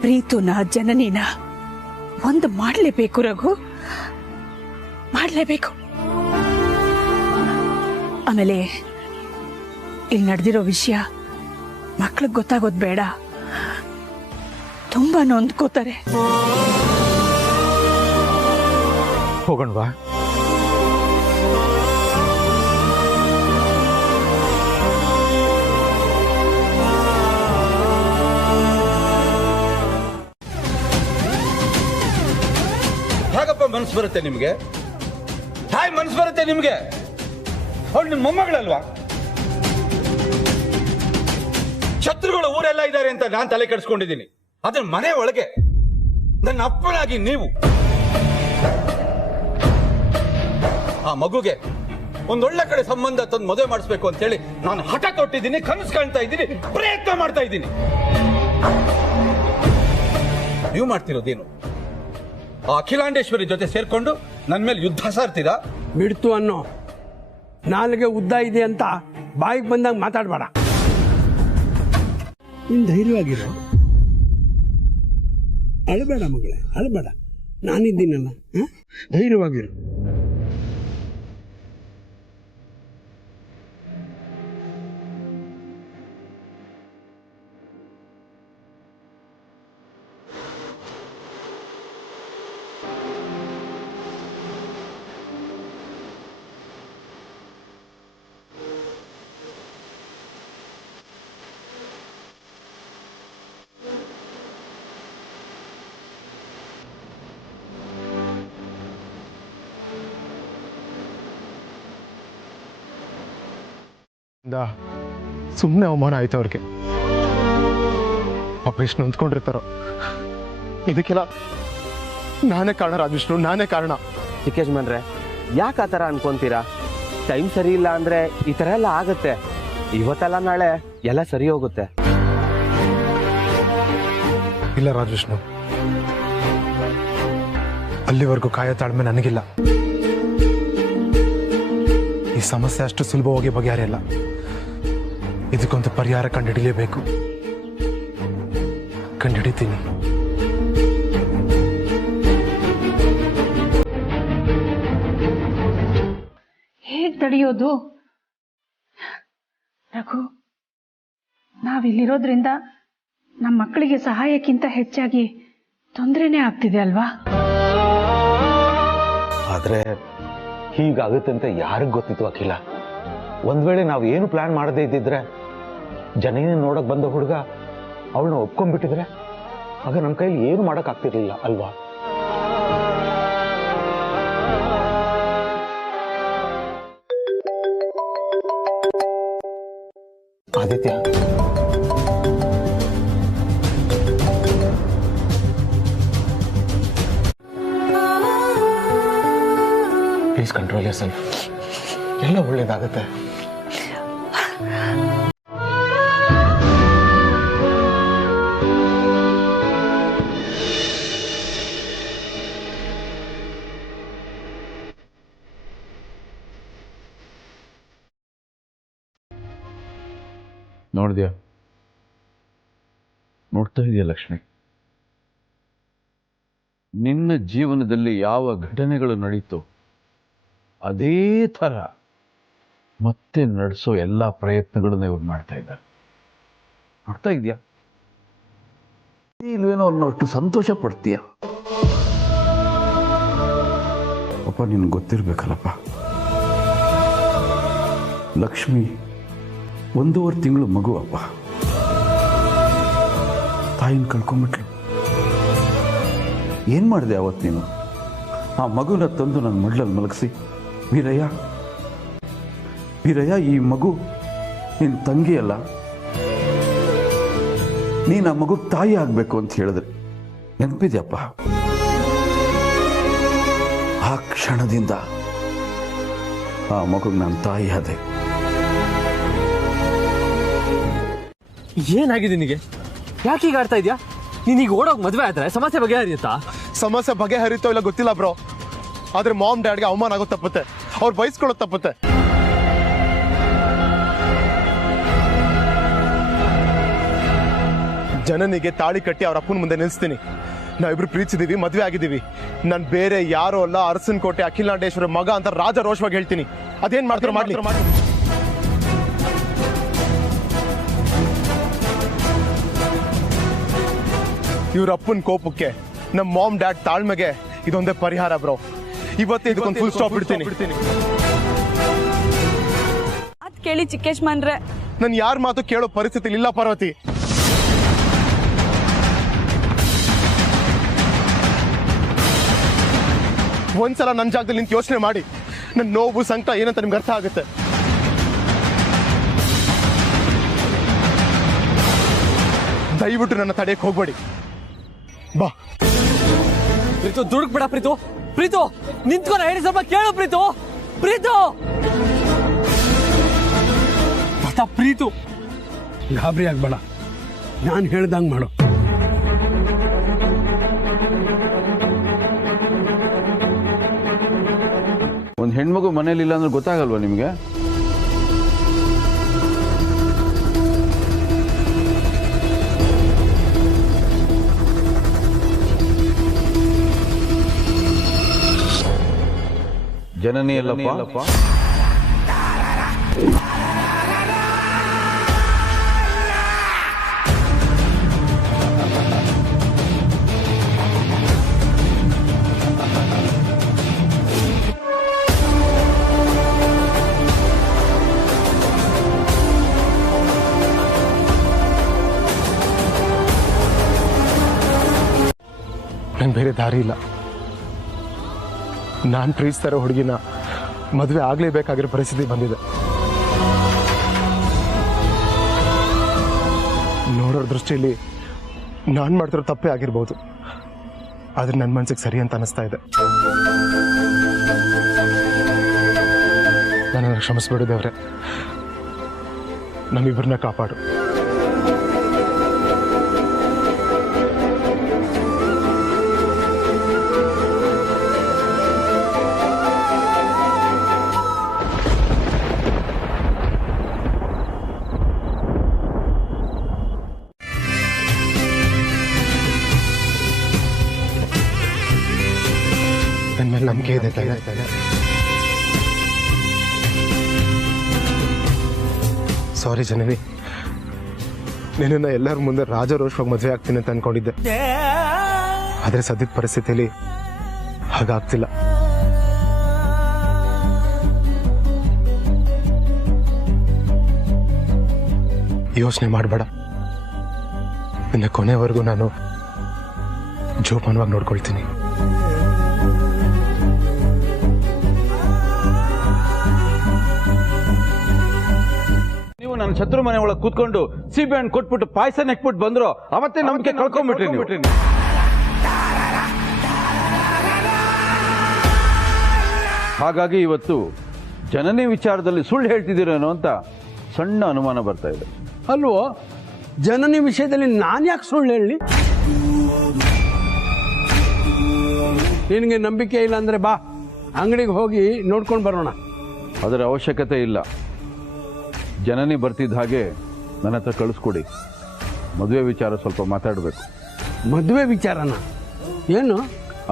ಪ್ರೀತುನ ಜನನಿನ ಒಂದು ಮಾಡಲೇಬೇಕು ರಘು, ಮಾಡಲೇಬೇಕು. ಆಮೇಲೆ ಇಲ್ಲಿ ನಡೆದಿರೋ ವಿಷಯ ಮಕ್ಳಿಗೆ ಗೊತ್ತಾಗೋದು ಬೇಡ. ತುಂಬಾ ನೊಂದ್ಕೋತಾರೆ. ಹೋಗೋಣವಾ? ಹೇಗಪ್ಪ ಮನಸ್ಸು ಬರುತ್ತೆ ನಿಮ್ಗೆ? ಹೇಗೆ ಮನಸ್ಸು ಬರುತ್ತೆ ನಿಮ್ಗೆ? ಅವಳು ನಿಮ್ಮ ಮೊಮ್ಮಗಳಲ್ವಾ? ಶತ್ರುಗಳು ಊರೆಲ್ಲ ಇದ್ದಾರೆ ಅಂತ ನಾನು ತಲೆ ಕೆಡಿಸ್ಕೊಂಡಿದ್ದೀನಿ. ಅದ್ರ ಮನೆ ಒಳಗೆ ನನ್ನ ಅಪ್ಪನಾಗಿ ನೀವು ಆ ಮಗುಗೆ ಒಂದೊಳ್ಳೆ ಕಡೆ ಸಂಬಂಧ ತಂದು ಮದುವೆ ಮಾಡಿಸ್ಬೇಕು ಅಂತ ಹೇಳಿ ನಾನು ಹಠ ತೊಟ್ಟಿದ್ದೀನಿ, ಕನಸು ಕಾಣ್ತಾ ಇದ್ದೀನಿ, ಪ್ರಯತ್ನ ಮಾಡ್ತಾ ಇದ್ದೀನಿ. ನೀವು ಮಾಡ್ತಿರೋದೇನು? ಆ ಅಖಿಲಾಂಡೇಶ್ವರಿ ಜೊತೆ ಸೇರ್ಕೊಂಡು ನನ್ನ ಮೇಲೆ ಯುದ್ಧ ಸಾರ್ತೀರಾ? ಬಿಡ್ತು ಅನ್ನೋ ನಾಲ್ಗೆ ಉದ್ದ ಇದೆ ಅಂತ ಬಾಯಿಗೆ ಬಂದಾಗ ಮಾತಾಡಬೇಡ. ನೀನು ಧೈರ್ಯವಾಗಿರು, ಅಳಬೇಡ ಮಗಳೇ, ಅಳಬೇಡ, ನಾನಿದ್ದೀನಲ್ಲ, ಧೈರ್ಯವಾಗಿರು. ಸುಮ್ಮನೆ ಅವಮಾನ ಆಯ್ತು ಅವ್ರಿಗೆ. ಪಾಪ ಎಷ್ಟು ನೊಂದ್ಕೊಂಡಿರ್ತಾರೋ. ಇದಕ್ಕೆಲ್ಲ ನಾನೇ ಕಾರಣ ರಾಜವಿಷ್ಣು, ನಾನೇ ಕಾರಣ. ಚಿಕ್ಕೇಶ್ಮನ್ರೆ, ಯಾಕೆ ಆ ಥರ ಅನ್ಕೊಂತೀರಾ? ಟೈಮ್ ಸರಿ ಇಲ್ಲ ಅಂದರೆ ಈ ಥರ ಎಲ್ಲ ಆಗುತ್ತೆ. ಇವತ್ತೆಲ್ಲ ನಾಳೆ ಎಲ್ಲ ಸರಿ ಹೋಗುತ್ತೆ. ಇಲ್ಲ ರಾಜವಿಷ್ಣು, ಅಲ್ಲಿವರೆಗೂ ಕಾಯೋ ತಾಳ್ಮೆ ನನಗಿಲ್ಲ. ಈ ಸಮಸ್ಯೆ ಅಷ್ಟು ಸುಲಭವಾಗಿ ಬಗೆಹರಿಯಲ್ಲ. ಇದಕ್ಕೊಂದು ಪರಿಹಾರ ಕಂಡುಹಿಡಿಯಲೇಬೇಕು. ಕಂಡುಹಿಡಿತೀನಿ. ಹೇಗೆ ತಡೆಯೋದು? ರಘು, ನಾವಿಲ್ಲಿರೋದ್ರಿಂದ ನಮ್ಮ ಮಕ್ಕಳಿಗೆ ಸಹಾಯಕ್ಕಿಂತ ಹೆಚ್ಚಾಗಿ ತೊಂದರೆನೇ ಆಗ್ತಿದೆ ಅಲ್ವಾ? ಆದ್ರೆ ಹೀಗಾಗುತ್ತೆ ಅಂತ ಯಾರಿಗ್ ಗೊತ್ತಿತ್ತು ಅಖಿಲ? ಒಂದ್ ವೇಳೆ ನಾವು ಏನು ಪ್ಲಾನ್ ಮಾಡದೇ ಇದ್ದಿದ್ರೆ, ಜನನೇ ನೋಡಕ್ ಬಂದ ಹುಡುಗ ಅವಳನ್ನ ಒಪ್ಕೊಂಡ್ಬಿಟ್ಟಿದ್ರೆ, ಆಗ ನಮ್ಮ ಕೈಲಿ ಏನು ಮಾಡಕ್ ಆಗ್ತಿರ್ಲಿಲ್ಲ ಅಲ್ವಾ? Aditya, please control your self. ಎಲ್ಲ ಒಳ್ಳೇದಾಗುತ್ತೆ. ನೋಡಿದ್ಯಾ? ನೋಡ್ತಾ ಇದೆಯಾ ಲಕ್ಷ್ಮಿ? ನಿನ್ನ ಜೀವನದಲ್ಲಿ ಯಾವ ಘಟನೆಗಳು ನಡೀತು ಅದೇ ಥರ ಮತ್ತೆ ನಡೆಸೋ ಎಲ್ಲ ಪ್ರಯತ್ನಗಳನ್ನ ಇವ್ರು ಮಾಡ್ತಾ ಇದ್ದಾರೆ. ನೋಡ್ತಾ ಇದೆಯಾ? ಇಲ್ವೇನೋ ಅನ್ನೋಷ್ಟು ಸಂತೋಷ ಪಡ್ತೀಯ. ಅಪ್ಪ, ನಿನ್ಗೆ ಗೊತ್ತಿರ್ಬೇಕಲ್ಲಪ್ಪ, ಲಕ್ಷ್ಮಿ 1.5 ತಿಂಗಳು ಮಗು ಅಪ್ಪ. ತಾಯಿನ ಕಳ್ಕೊಂಬಿಟ್ಲು. ಏನ್ ಮಾಡಿದೆ ಅವತ್ತು ನೀನು? ಆ ಮಗುನ ತಂದು ನನ್ನ ಮಡ್ಲಲ್ಲಿ ಮಲಗಿಸಿ, ವೀರಯ್ಯ ವೀರಯ್ಯ, ಈ ಮಗು ನಿನ್ನ ತಂಗಿ ಅಲ್ಲ, ನೀನು ಆ ಮಗು ತಾಯಿ ಆಗ್ಬೇಕು ಅಂತ ಹೇಳಿದ್ರೆ ನೆನಪಿದ್ಯಪ್ಪ? ಆ ಕ್ಷಣದಿಂದ ಆ ಮಗುಗೆ ನಾನು ತಾಯಿ ಆದೆ. ಏನಾಗಿದೆ ನಿನಗೆ? ಯಾಕೆ ಈಗ ಆಡ್ತಾ ಇದೆಯಾ? ನೀನೀಗ ಓಡೋಗಿ ಮದುವೆ ಆದ್ರೆ ಸಮಸ್ಯೆ ಬಗೆಹರಿಯುತ್ತಾ? ಸಮಸ್ಯೆ ಬಗೆಹರಿತೋ ಇಲ್ಲ ಗೊತ್ತಿಲ್ಲ ಬ್ರೋ, ಆದ್ರೆ ಮಾಮ್ ಡ್ಯಾಡ್ಗೆ ಅವಮಾನ ಆಗೋದು ತಪ್ಪುತ್ತೆ, ಅವ್ರು ಬಯಸ್ಕೊಳ್ಳೋದು ತಪ್ಪುತ್ತೆ. ಜನನಿಗೆ ತಾಳಿ ಕಟ್ಟಿ ಅವ್ರ ಅಪ್ಪನ ಮುಂದೆ ನಿಲ್ಲಿಸ್ತೀನಿ. ನಾವಿಬ್ರು ಪ್ರೀತಿಸಿದೀವಿ, ಮದುವೆ ಆಗಿದ್ದೀವಿ. ನಾನು ಬೇರೆ ಯಾರೋ ಅಲ್ಲ, ಅರಸನಕೋಟೆ ಅಖಿಲಾಂಡೇಶ್ವರ ಮಗ ಅಂತ ರಾಜ ರೋಷವಾಗಿ ಹೇಳ್ತೀನಿ. ಅದೇನ್ ಮಾಡ್ತಾರೆ ಮಾಡ್ಲಿ. ಇವ್ರ ಅಪ್ಪನ ಕೋಪಕ್ಕೆ, ನಮ್ಮ ಮಾಮ್ ಡ್ಯಾಡ್ ತಾಳ್ಮೆಗೆ ಇದೊಂದೇ ಪರಿಹಾರ ಬ್ರೋ. ಇವತ್ತೇ ಇದಕ್ಕೊಂದು ಫುಲ್ ಸ್ಟಾಪ್ ಬಿಡ್ತೀನಿ. ಅದ್ ಕೇಳಿ ಚಿಕ್ಕೇಶ್ಮನ್ರೆ, ನಾನು ಯಾರ ಮಾತು ಕೇಳೋ ಪರಿಸ್ಥಿತಿ ಇಲ್ಲ ಪಾರ್ವತಿ. ಒಂದ್ಸಲ ನನ್ನ ಜಾಗದಲ್ಲಿ ನಿಂತು ಯೋಚನೆ ಮಾಡಿ, ನನ್ನ ನೋವು ಸಂಕಟ ಏನಂತ ನಿಮ್ಗೆ ಅರ್ಥ ಆಗುತ್ತೆ. ದಯವಿಟ್ಟು ನನ್ನ ತಡೆಯಕ್ಕೆ ಹೋಗ್ಬೇಡಿ. ಬಾ ಪ್ರೀತು, ದುಡುಕ್ ಬಿಡ ಪ್ರೀತು. ಪ್ರೀತು ನಿಂತ್ಕೊಂಡು ಹೇಳಿ, ಸ್ವಲ್ಪ ಕೇಳು ಪ್ರೀತು. ಪ್ರೀತು ಪ್ರೀತು, ಗಾಬರಿ ಆಗ್ಬೇಡ, ನಾನು ಹೇಳ್ದಂಗೆ ಮಾಡು. ಒಂದು ಹೆಣ್ಮಗು ಮನೇಲಿಲ್ಲ ಅಂದ್ರೆ ಗೊತ್ತಾಗಲ್ವಾ ನಿಮಗೆ? ಜನನಿ ಎಲ್ಲಪ್ಪ? ನಂಗೆ ಬೇರೆ ದಾರಿ ಇಲ್ಲ. ನಾನು ಪ್ರೀತಿಸ್ತಾರೋ ಹುಡುಗಿನ ಮದುವೆ ಆಗಲೇಬೇಕಾಗಿರೋ ಪರಿಸ್ಥಿತಿ ಬಂದಿದೆ. ನೋಡೋರ ದೃಷ್ಟಿಯಲ್ಲಿ ನಾನು ಮಾಡ್ತಿರೋ ತಪ್ಪೇ ಆಗಿರ್ಬೋದು, ಆದ್ರೆ ನನ್ನ ಮನಸ್ಸಿಗೆ ಸರಿ ಅಂತ ಅನಿಸ್ತಾ ಇದೆ. ನನ್ನನ್ನು ಕ್ಷಮಿಸ್ಬಿಡು ದೇವ್ರೆ, ನಮ್ಮಿಬ್ಬರನ್ನ ಕಾಪಾಡು. ನನ್ನ ಮೇಲೆ ನಂಬಿಕೆ ಇದೆ ತಾಯಿ. ಸಾರಿ ಜನನಿ, ನಿನ್ನ ಎಲ್ಲರ ಮುಂದೆ ರಾಜರೋಷವಾಗಿ ಮದುವೆ ಆಗ್ತೀನಿ ಅಂತ ಅನ್ಕೊಂಡಿದ್ದೆ. ಆದ್ರೆ ಸದ್ಯದ ಪರಿಸ್ಥಿತಿಯಲ್ಲಿ ಹಾಗಾಗ್ತಿಲ್ಲ. ಯೋಚನೆ ಮಾಡಬೇಡ, ನಿನ್ನ ಕೊನೆವರೆಗೂ ನಾನು ಜೋಪಾನವಾಗಿ ನೋಡ್ಕೊಳ್ತೀನಿ. ನೀವು ನನ್ನ ಶತ್ರು ಮನೆ ಒಳಗೆ ಕೂತ್ಕೊಂಡು ಸಿಬಿ ಹಣ್ಣು ಕೊಟ್ಬಿಟ್ಟು ಪಾಯಸ ನೆಕ್ಬಿಟ್ಟು ಬಂದ್ರು, ಅವತ್ತೇ ನಂಬಿಕೆ ಕಳ್ಕೊಂಡ್ಬಿಟ್ರಿ ನೀವು. ಹಾಗಾಗಿ ಇವತ್ತು ಜನನಿ ವಿಚಾರದಲ್ಲಿ ಸುಳ್ಳು ಹೇಳ್ತಿದ್ದೀರೇನೋ ಅಂತ ಸಣ್ಣ ಅನುಮಾನ ಬರ್ತಾ ಇದೆ. ಅಲ್ವೋ, ಜನನಿ ವಿಷಯದಲ್ಲಿ ನಾನು ಯಾಕೆ ಸುಳ್ಳು ಹೇಳಿ? ನಿನಗೆ ನಂಬಿಕೆ ಇಲ್ಲ ಅಂದ್ರೆ ಬಾ, ಅಂಗಡಿಗೆ ಹೋಗಿ ನೋಡ್ಕೊಂಡು ಬರೋಣ. ಅದರ ಅವಶ್ಯಕತೆ ಇಲ್ಲ. ಜನನಿ ಬರ್ತಿದ್ದ ಹಾಗೆ ನನ್ನ ಹತ್ರ ಕಳಿಸ್ಕೊಡಿ. ಮದುವೆ ವಿಚಾರ ಸ್ವಲ್ಪ ಮಾತಾಡಬೇಕು. ಮದುವೆ ವಿಚಾರನ? ಏನು?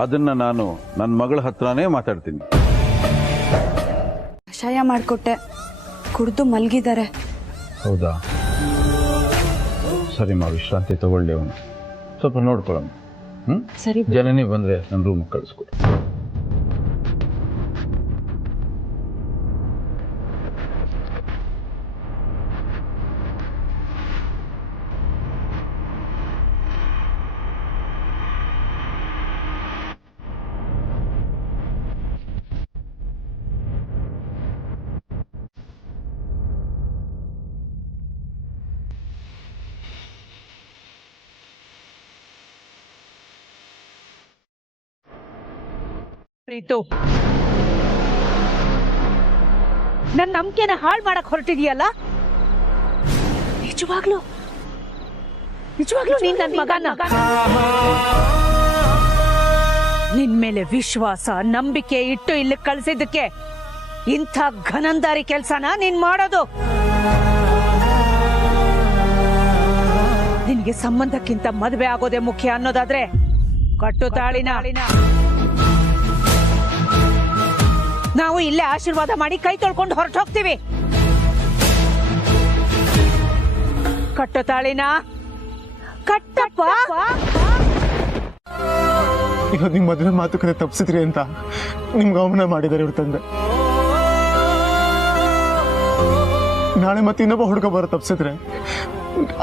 ಅದನ್ನ ನಾನು ನನ್ನ ಮಗಳ ಹತ್ರನೇ ಮಾತಾಡ್ತೀನಿ. ಕಷಾಯ ಮಾಡಿಕೊಟ್ಟೆ, ಕುಡಿದು ಮಲಗಿದ್ದಾರೆ. ಹೌದಾ? ಸರಿ ಮಾ, ವಿಶ್ರಾಂತಿ ತಗೊಳ್ಳಿ. ಅವನು ಸ್ವಲ್ಪ ನೋಡ್ಕೊಳ್ಳೋಣ. ಸರಿ. ಜನನಿ ಬಂದ್ರೆ ನನ್ನ ರೂಮ್ ಕಳಿಸ್ಕೊಡಿ. ಪ್ರೀತು, ನನ್ನ ನಂಬಿಕೆನ ಹಾಳು ಮಾಡಕ್ ಹೊರಟಿದೀಯಲ್ಲ? ನಿಜವಾಗ್ಲೂ ನೀನ್ ನನ್ನ ಮಗನ, ನಿನ್ ಮೇಲೆ ವಿಶ್ವಾಸ ನಂಬಿಕೆ ಇಟ್ಟು ಇಲ್ಲಿ ಕಳ್ಸಿದ್ದಕ್ಕೆ ಇಂಥ ಘನಂದಾರಿ ಕೆಲ್ಸನ ನೀನ್ ಮಾಡೋದು? ನಿನ್ಗೆ ಸಂಬಂಧಕ್ಕಿಂತ ಮದುವೆ ಆಗೋದೇ ಮುಖ್ಯ ಅನ್ನೋದಾದ್ರೆ ಕಟ್ಟು ತಾಳಿನ. ನಾವು ಇಲ್ಲೇ ಆಶೀರ್ವಾದ ಮಾಡಿ ಕೈ ತೊಳ್ಕೊಂಡು ಹೊರಟು ಹೋಗ್ತೀವಿ. ಕಟ್ಟು ತಾಳಿನ ಕಟ್ಟಪ್ಪ. ಈಗ ನಿಮ್ ಮದುವೆ ಮಾತುಕತೆ ತಪ್ಪಿಸಿದ್ರಿ ಅಂತ ನಿಮ್ಗೆ ಅವಮಾನ ಮಾಡಿದ್ದಾರೆ ಇವ್ರ ತಂದೆ. ನಾಳೆ ಮತ್ತೆ ಇನ್ನೊಬ್ಬ ಹುಡುಗ ಬರೋ ತಪ್ಪಿಸಿದ್ರೆ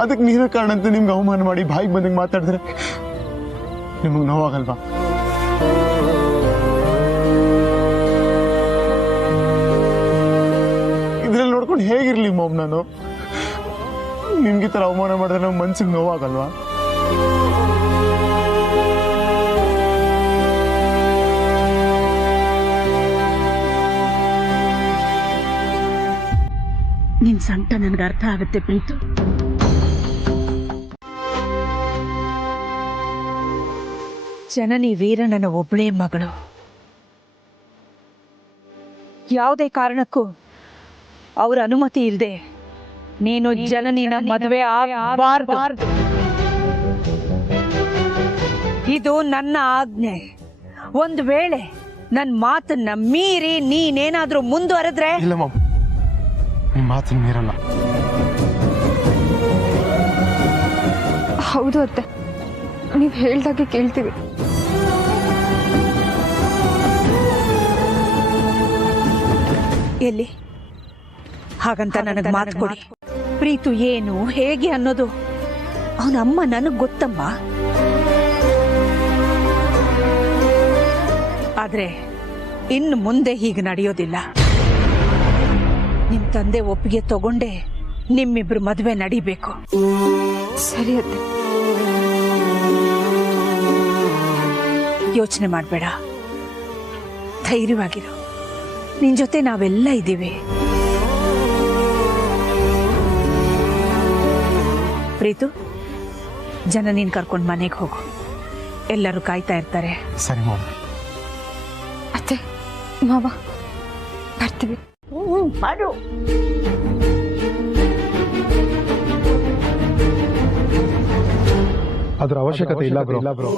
ಅದಕ್ಕೆ ನೀವೇ ಕಾರಣ ಅಂತ ನಿಮ್ಗೆ ಅವಮಾನ ಮಾಡಿ ಬಾಯಿಗೆ ಬಂದಂಗೆ ಮಾತಾಡಿದ್ರೆ ನಿಮಗೆ ನೋವಾಗಲ್ವಾ? ಇದ್ರಲ್ಲಿ ನೋಡ್ಕೊಂಡು ಹೇಗಿರ್ಲಿ ಮಾಮ್ ನಾನು? ನಿಮ್ಗೆ ಈ ಥರ ಅವಮಾನ ಮಾಡಿದ್ರೆ ನಮ್ಮ ಮನ್ಸಿಗೆ ನೋವಾಗಲ್ವಾ? ನಿನ್ ಸಂಕಟ ನನಗೆ ಅರ್ಥ ಆಗುತ್ತೆ ಪ್ರೀತು. ಜನನಿ ವೀರಣ್ಣನ ಒಬ್ಬಳೇ ಮಗಳು. ಯಾವುದೇ ಕಾರಣಕ್ಕೂ ಅವ್ರ ಅನುಮತಿ ಇಲ್ಲದೆ ನೀನು ಜನನಿನ ಮದುವೆ ಆಗಬಾರ್ದು. ಇದು ನನ್ನ ಆಜ್ಞೆ. ಒಂದು ವೇಳೆ ನನ್ನ ಮಾತನ್ನ ಮೀರಿ ನೀನೇನಾದ್ರೂ ಮುಂದುವರೆದ್ರೆ ಇಲ್ಲ ಮಾಮ್, ನಿಮ್ಮ ಮಾತನ್ನು ಮೀರಲ್ಲ. ಹೌದು ಅತ್ತೆ, ನೀವು ಹೇಳ್ದಾಗೆ ಕೇಳ್ತೀವಿ. ಎಲ್ಲಿ ಹಾಗಂತ ನನಗೆ ಮಾತು ಕೊಡಿ. ಪ್ರೀತು ಏನು ಹೇಗೆ ಅನ್ನೋದು ಅವನ ಅಮ್ಮ ನನಗೆ ಗೊತ್ತಮ್ಮ. ಆದ್ರೆ ಇನ್ನು ಮುಂದೆ ಹೀಗೆ ನಡೆಯೋದಿಲ್ಲ. ನಿಮ್ ತಂದೆ ಒಪ್ಪಿಗೆ ತಗೊಂಡೇ ನಿಮ್ಮಿಬ್ರು ಮದುವೆ ನಡಿಬೇಕು. ಸರಿ ಅತ್ತೆ. ಯೋಚನೆ ಮಾಡಬೇಡ, ಧೈರ್ಯವಾಗಿರು. ನಿನ್ ಜೊತೆ ನಾವೆಲ್ಲ ಇದ್ದೀವಿ. ಪ್ರೀತು, ಜನ ನೀನ್ ಕರ್ಕೊಂಡು ಮನೆಗೆ ಹೋಗು. ಎಲ್ಲರೂ ಕಾಯ್ತಾ ಇರ್ತಾರೆ. ಸರಿ ಮಾಮ್. ಅತ್ತೆ ಮಾವ ಬರ್ತೀವಿ. ಮಾಡು. ಅದ್ರ ಅವಶ್ಯಕತೆ ಇಲ್ಲ ಬ್ರೋ.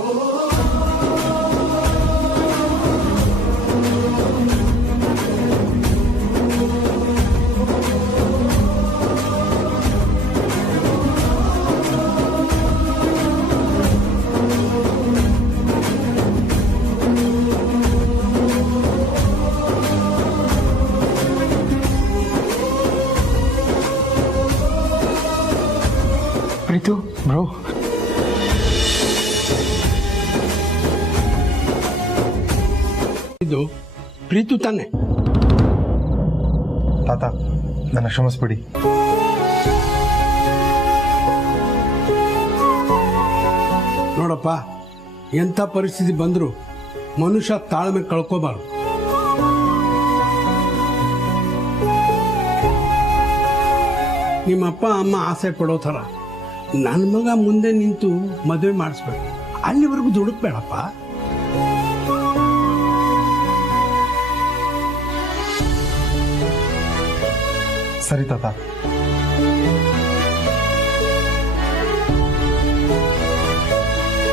ಪ್ರೀತು ಬ್ರೋ, ಇದು ಪ್ರೀತು ತಾನೆ? ತಾತ, ನನ್ನ ಕ್ಷಮಿಸ್ಬಿಡಿ. ನೋಡಪ್ಪ, ಎಂಥ ಪರಿಸ್ಥಿತಿ ಬಂದರೂ ಮನುಷ್ಯ ತಾಳ್ಮೆ ಕಳ್ಕೋಬಾರ್ದು. ನಿಮ್ಮಪ್ಪ ಅಮ್ಮ ಆಸೆ ಪಡೋ ಥರ ನನ್ನ ಮಗ ಮುಂದೆ ನಿಂತು ಮದುವೆ ಮಾಡಿಸ್ಬೇಕು. ಅಲ್ಲಿವರೆಗೂ ದುಡುಕ್ಬೇಡಪ್ಪ. ಸರಿ ತಾತ,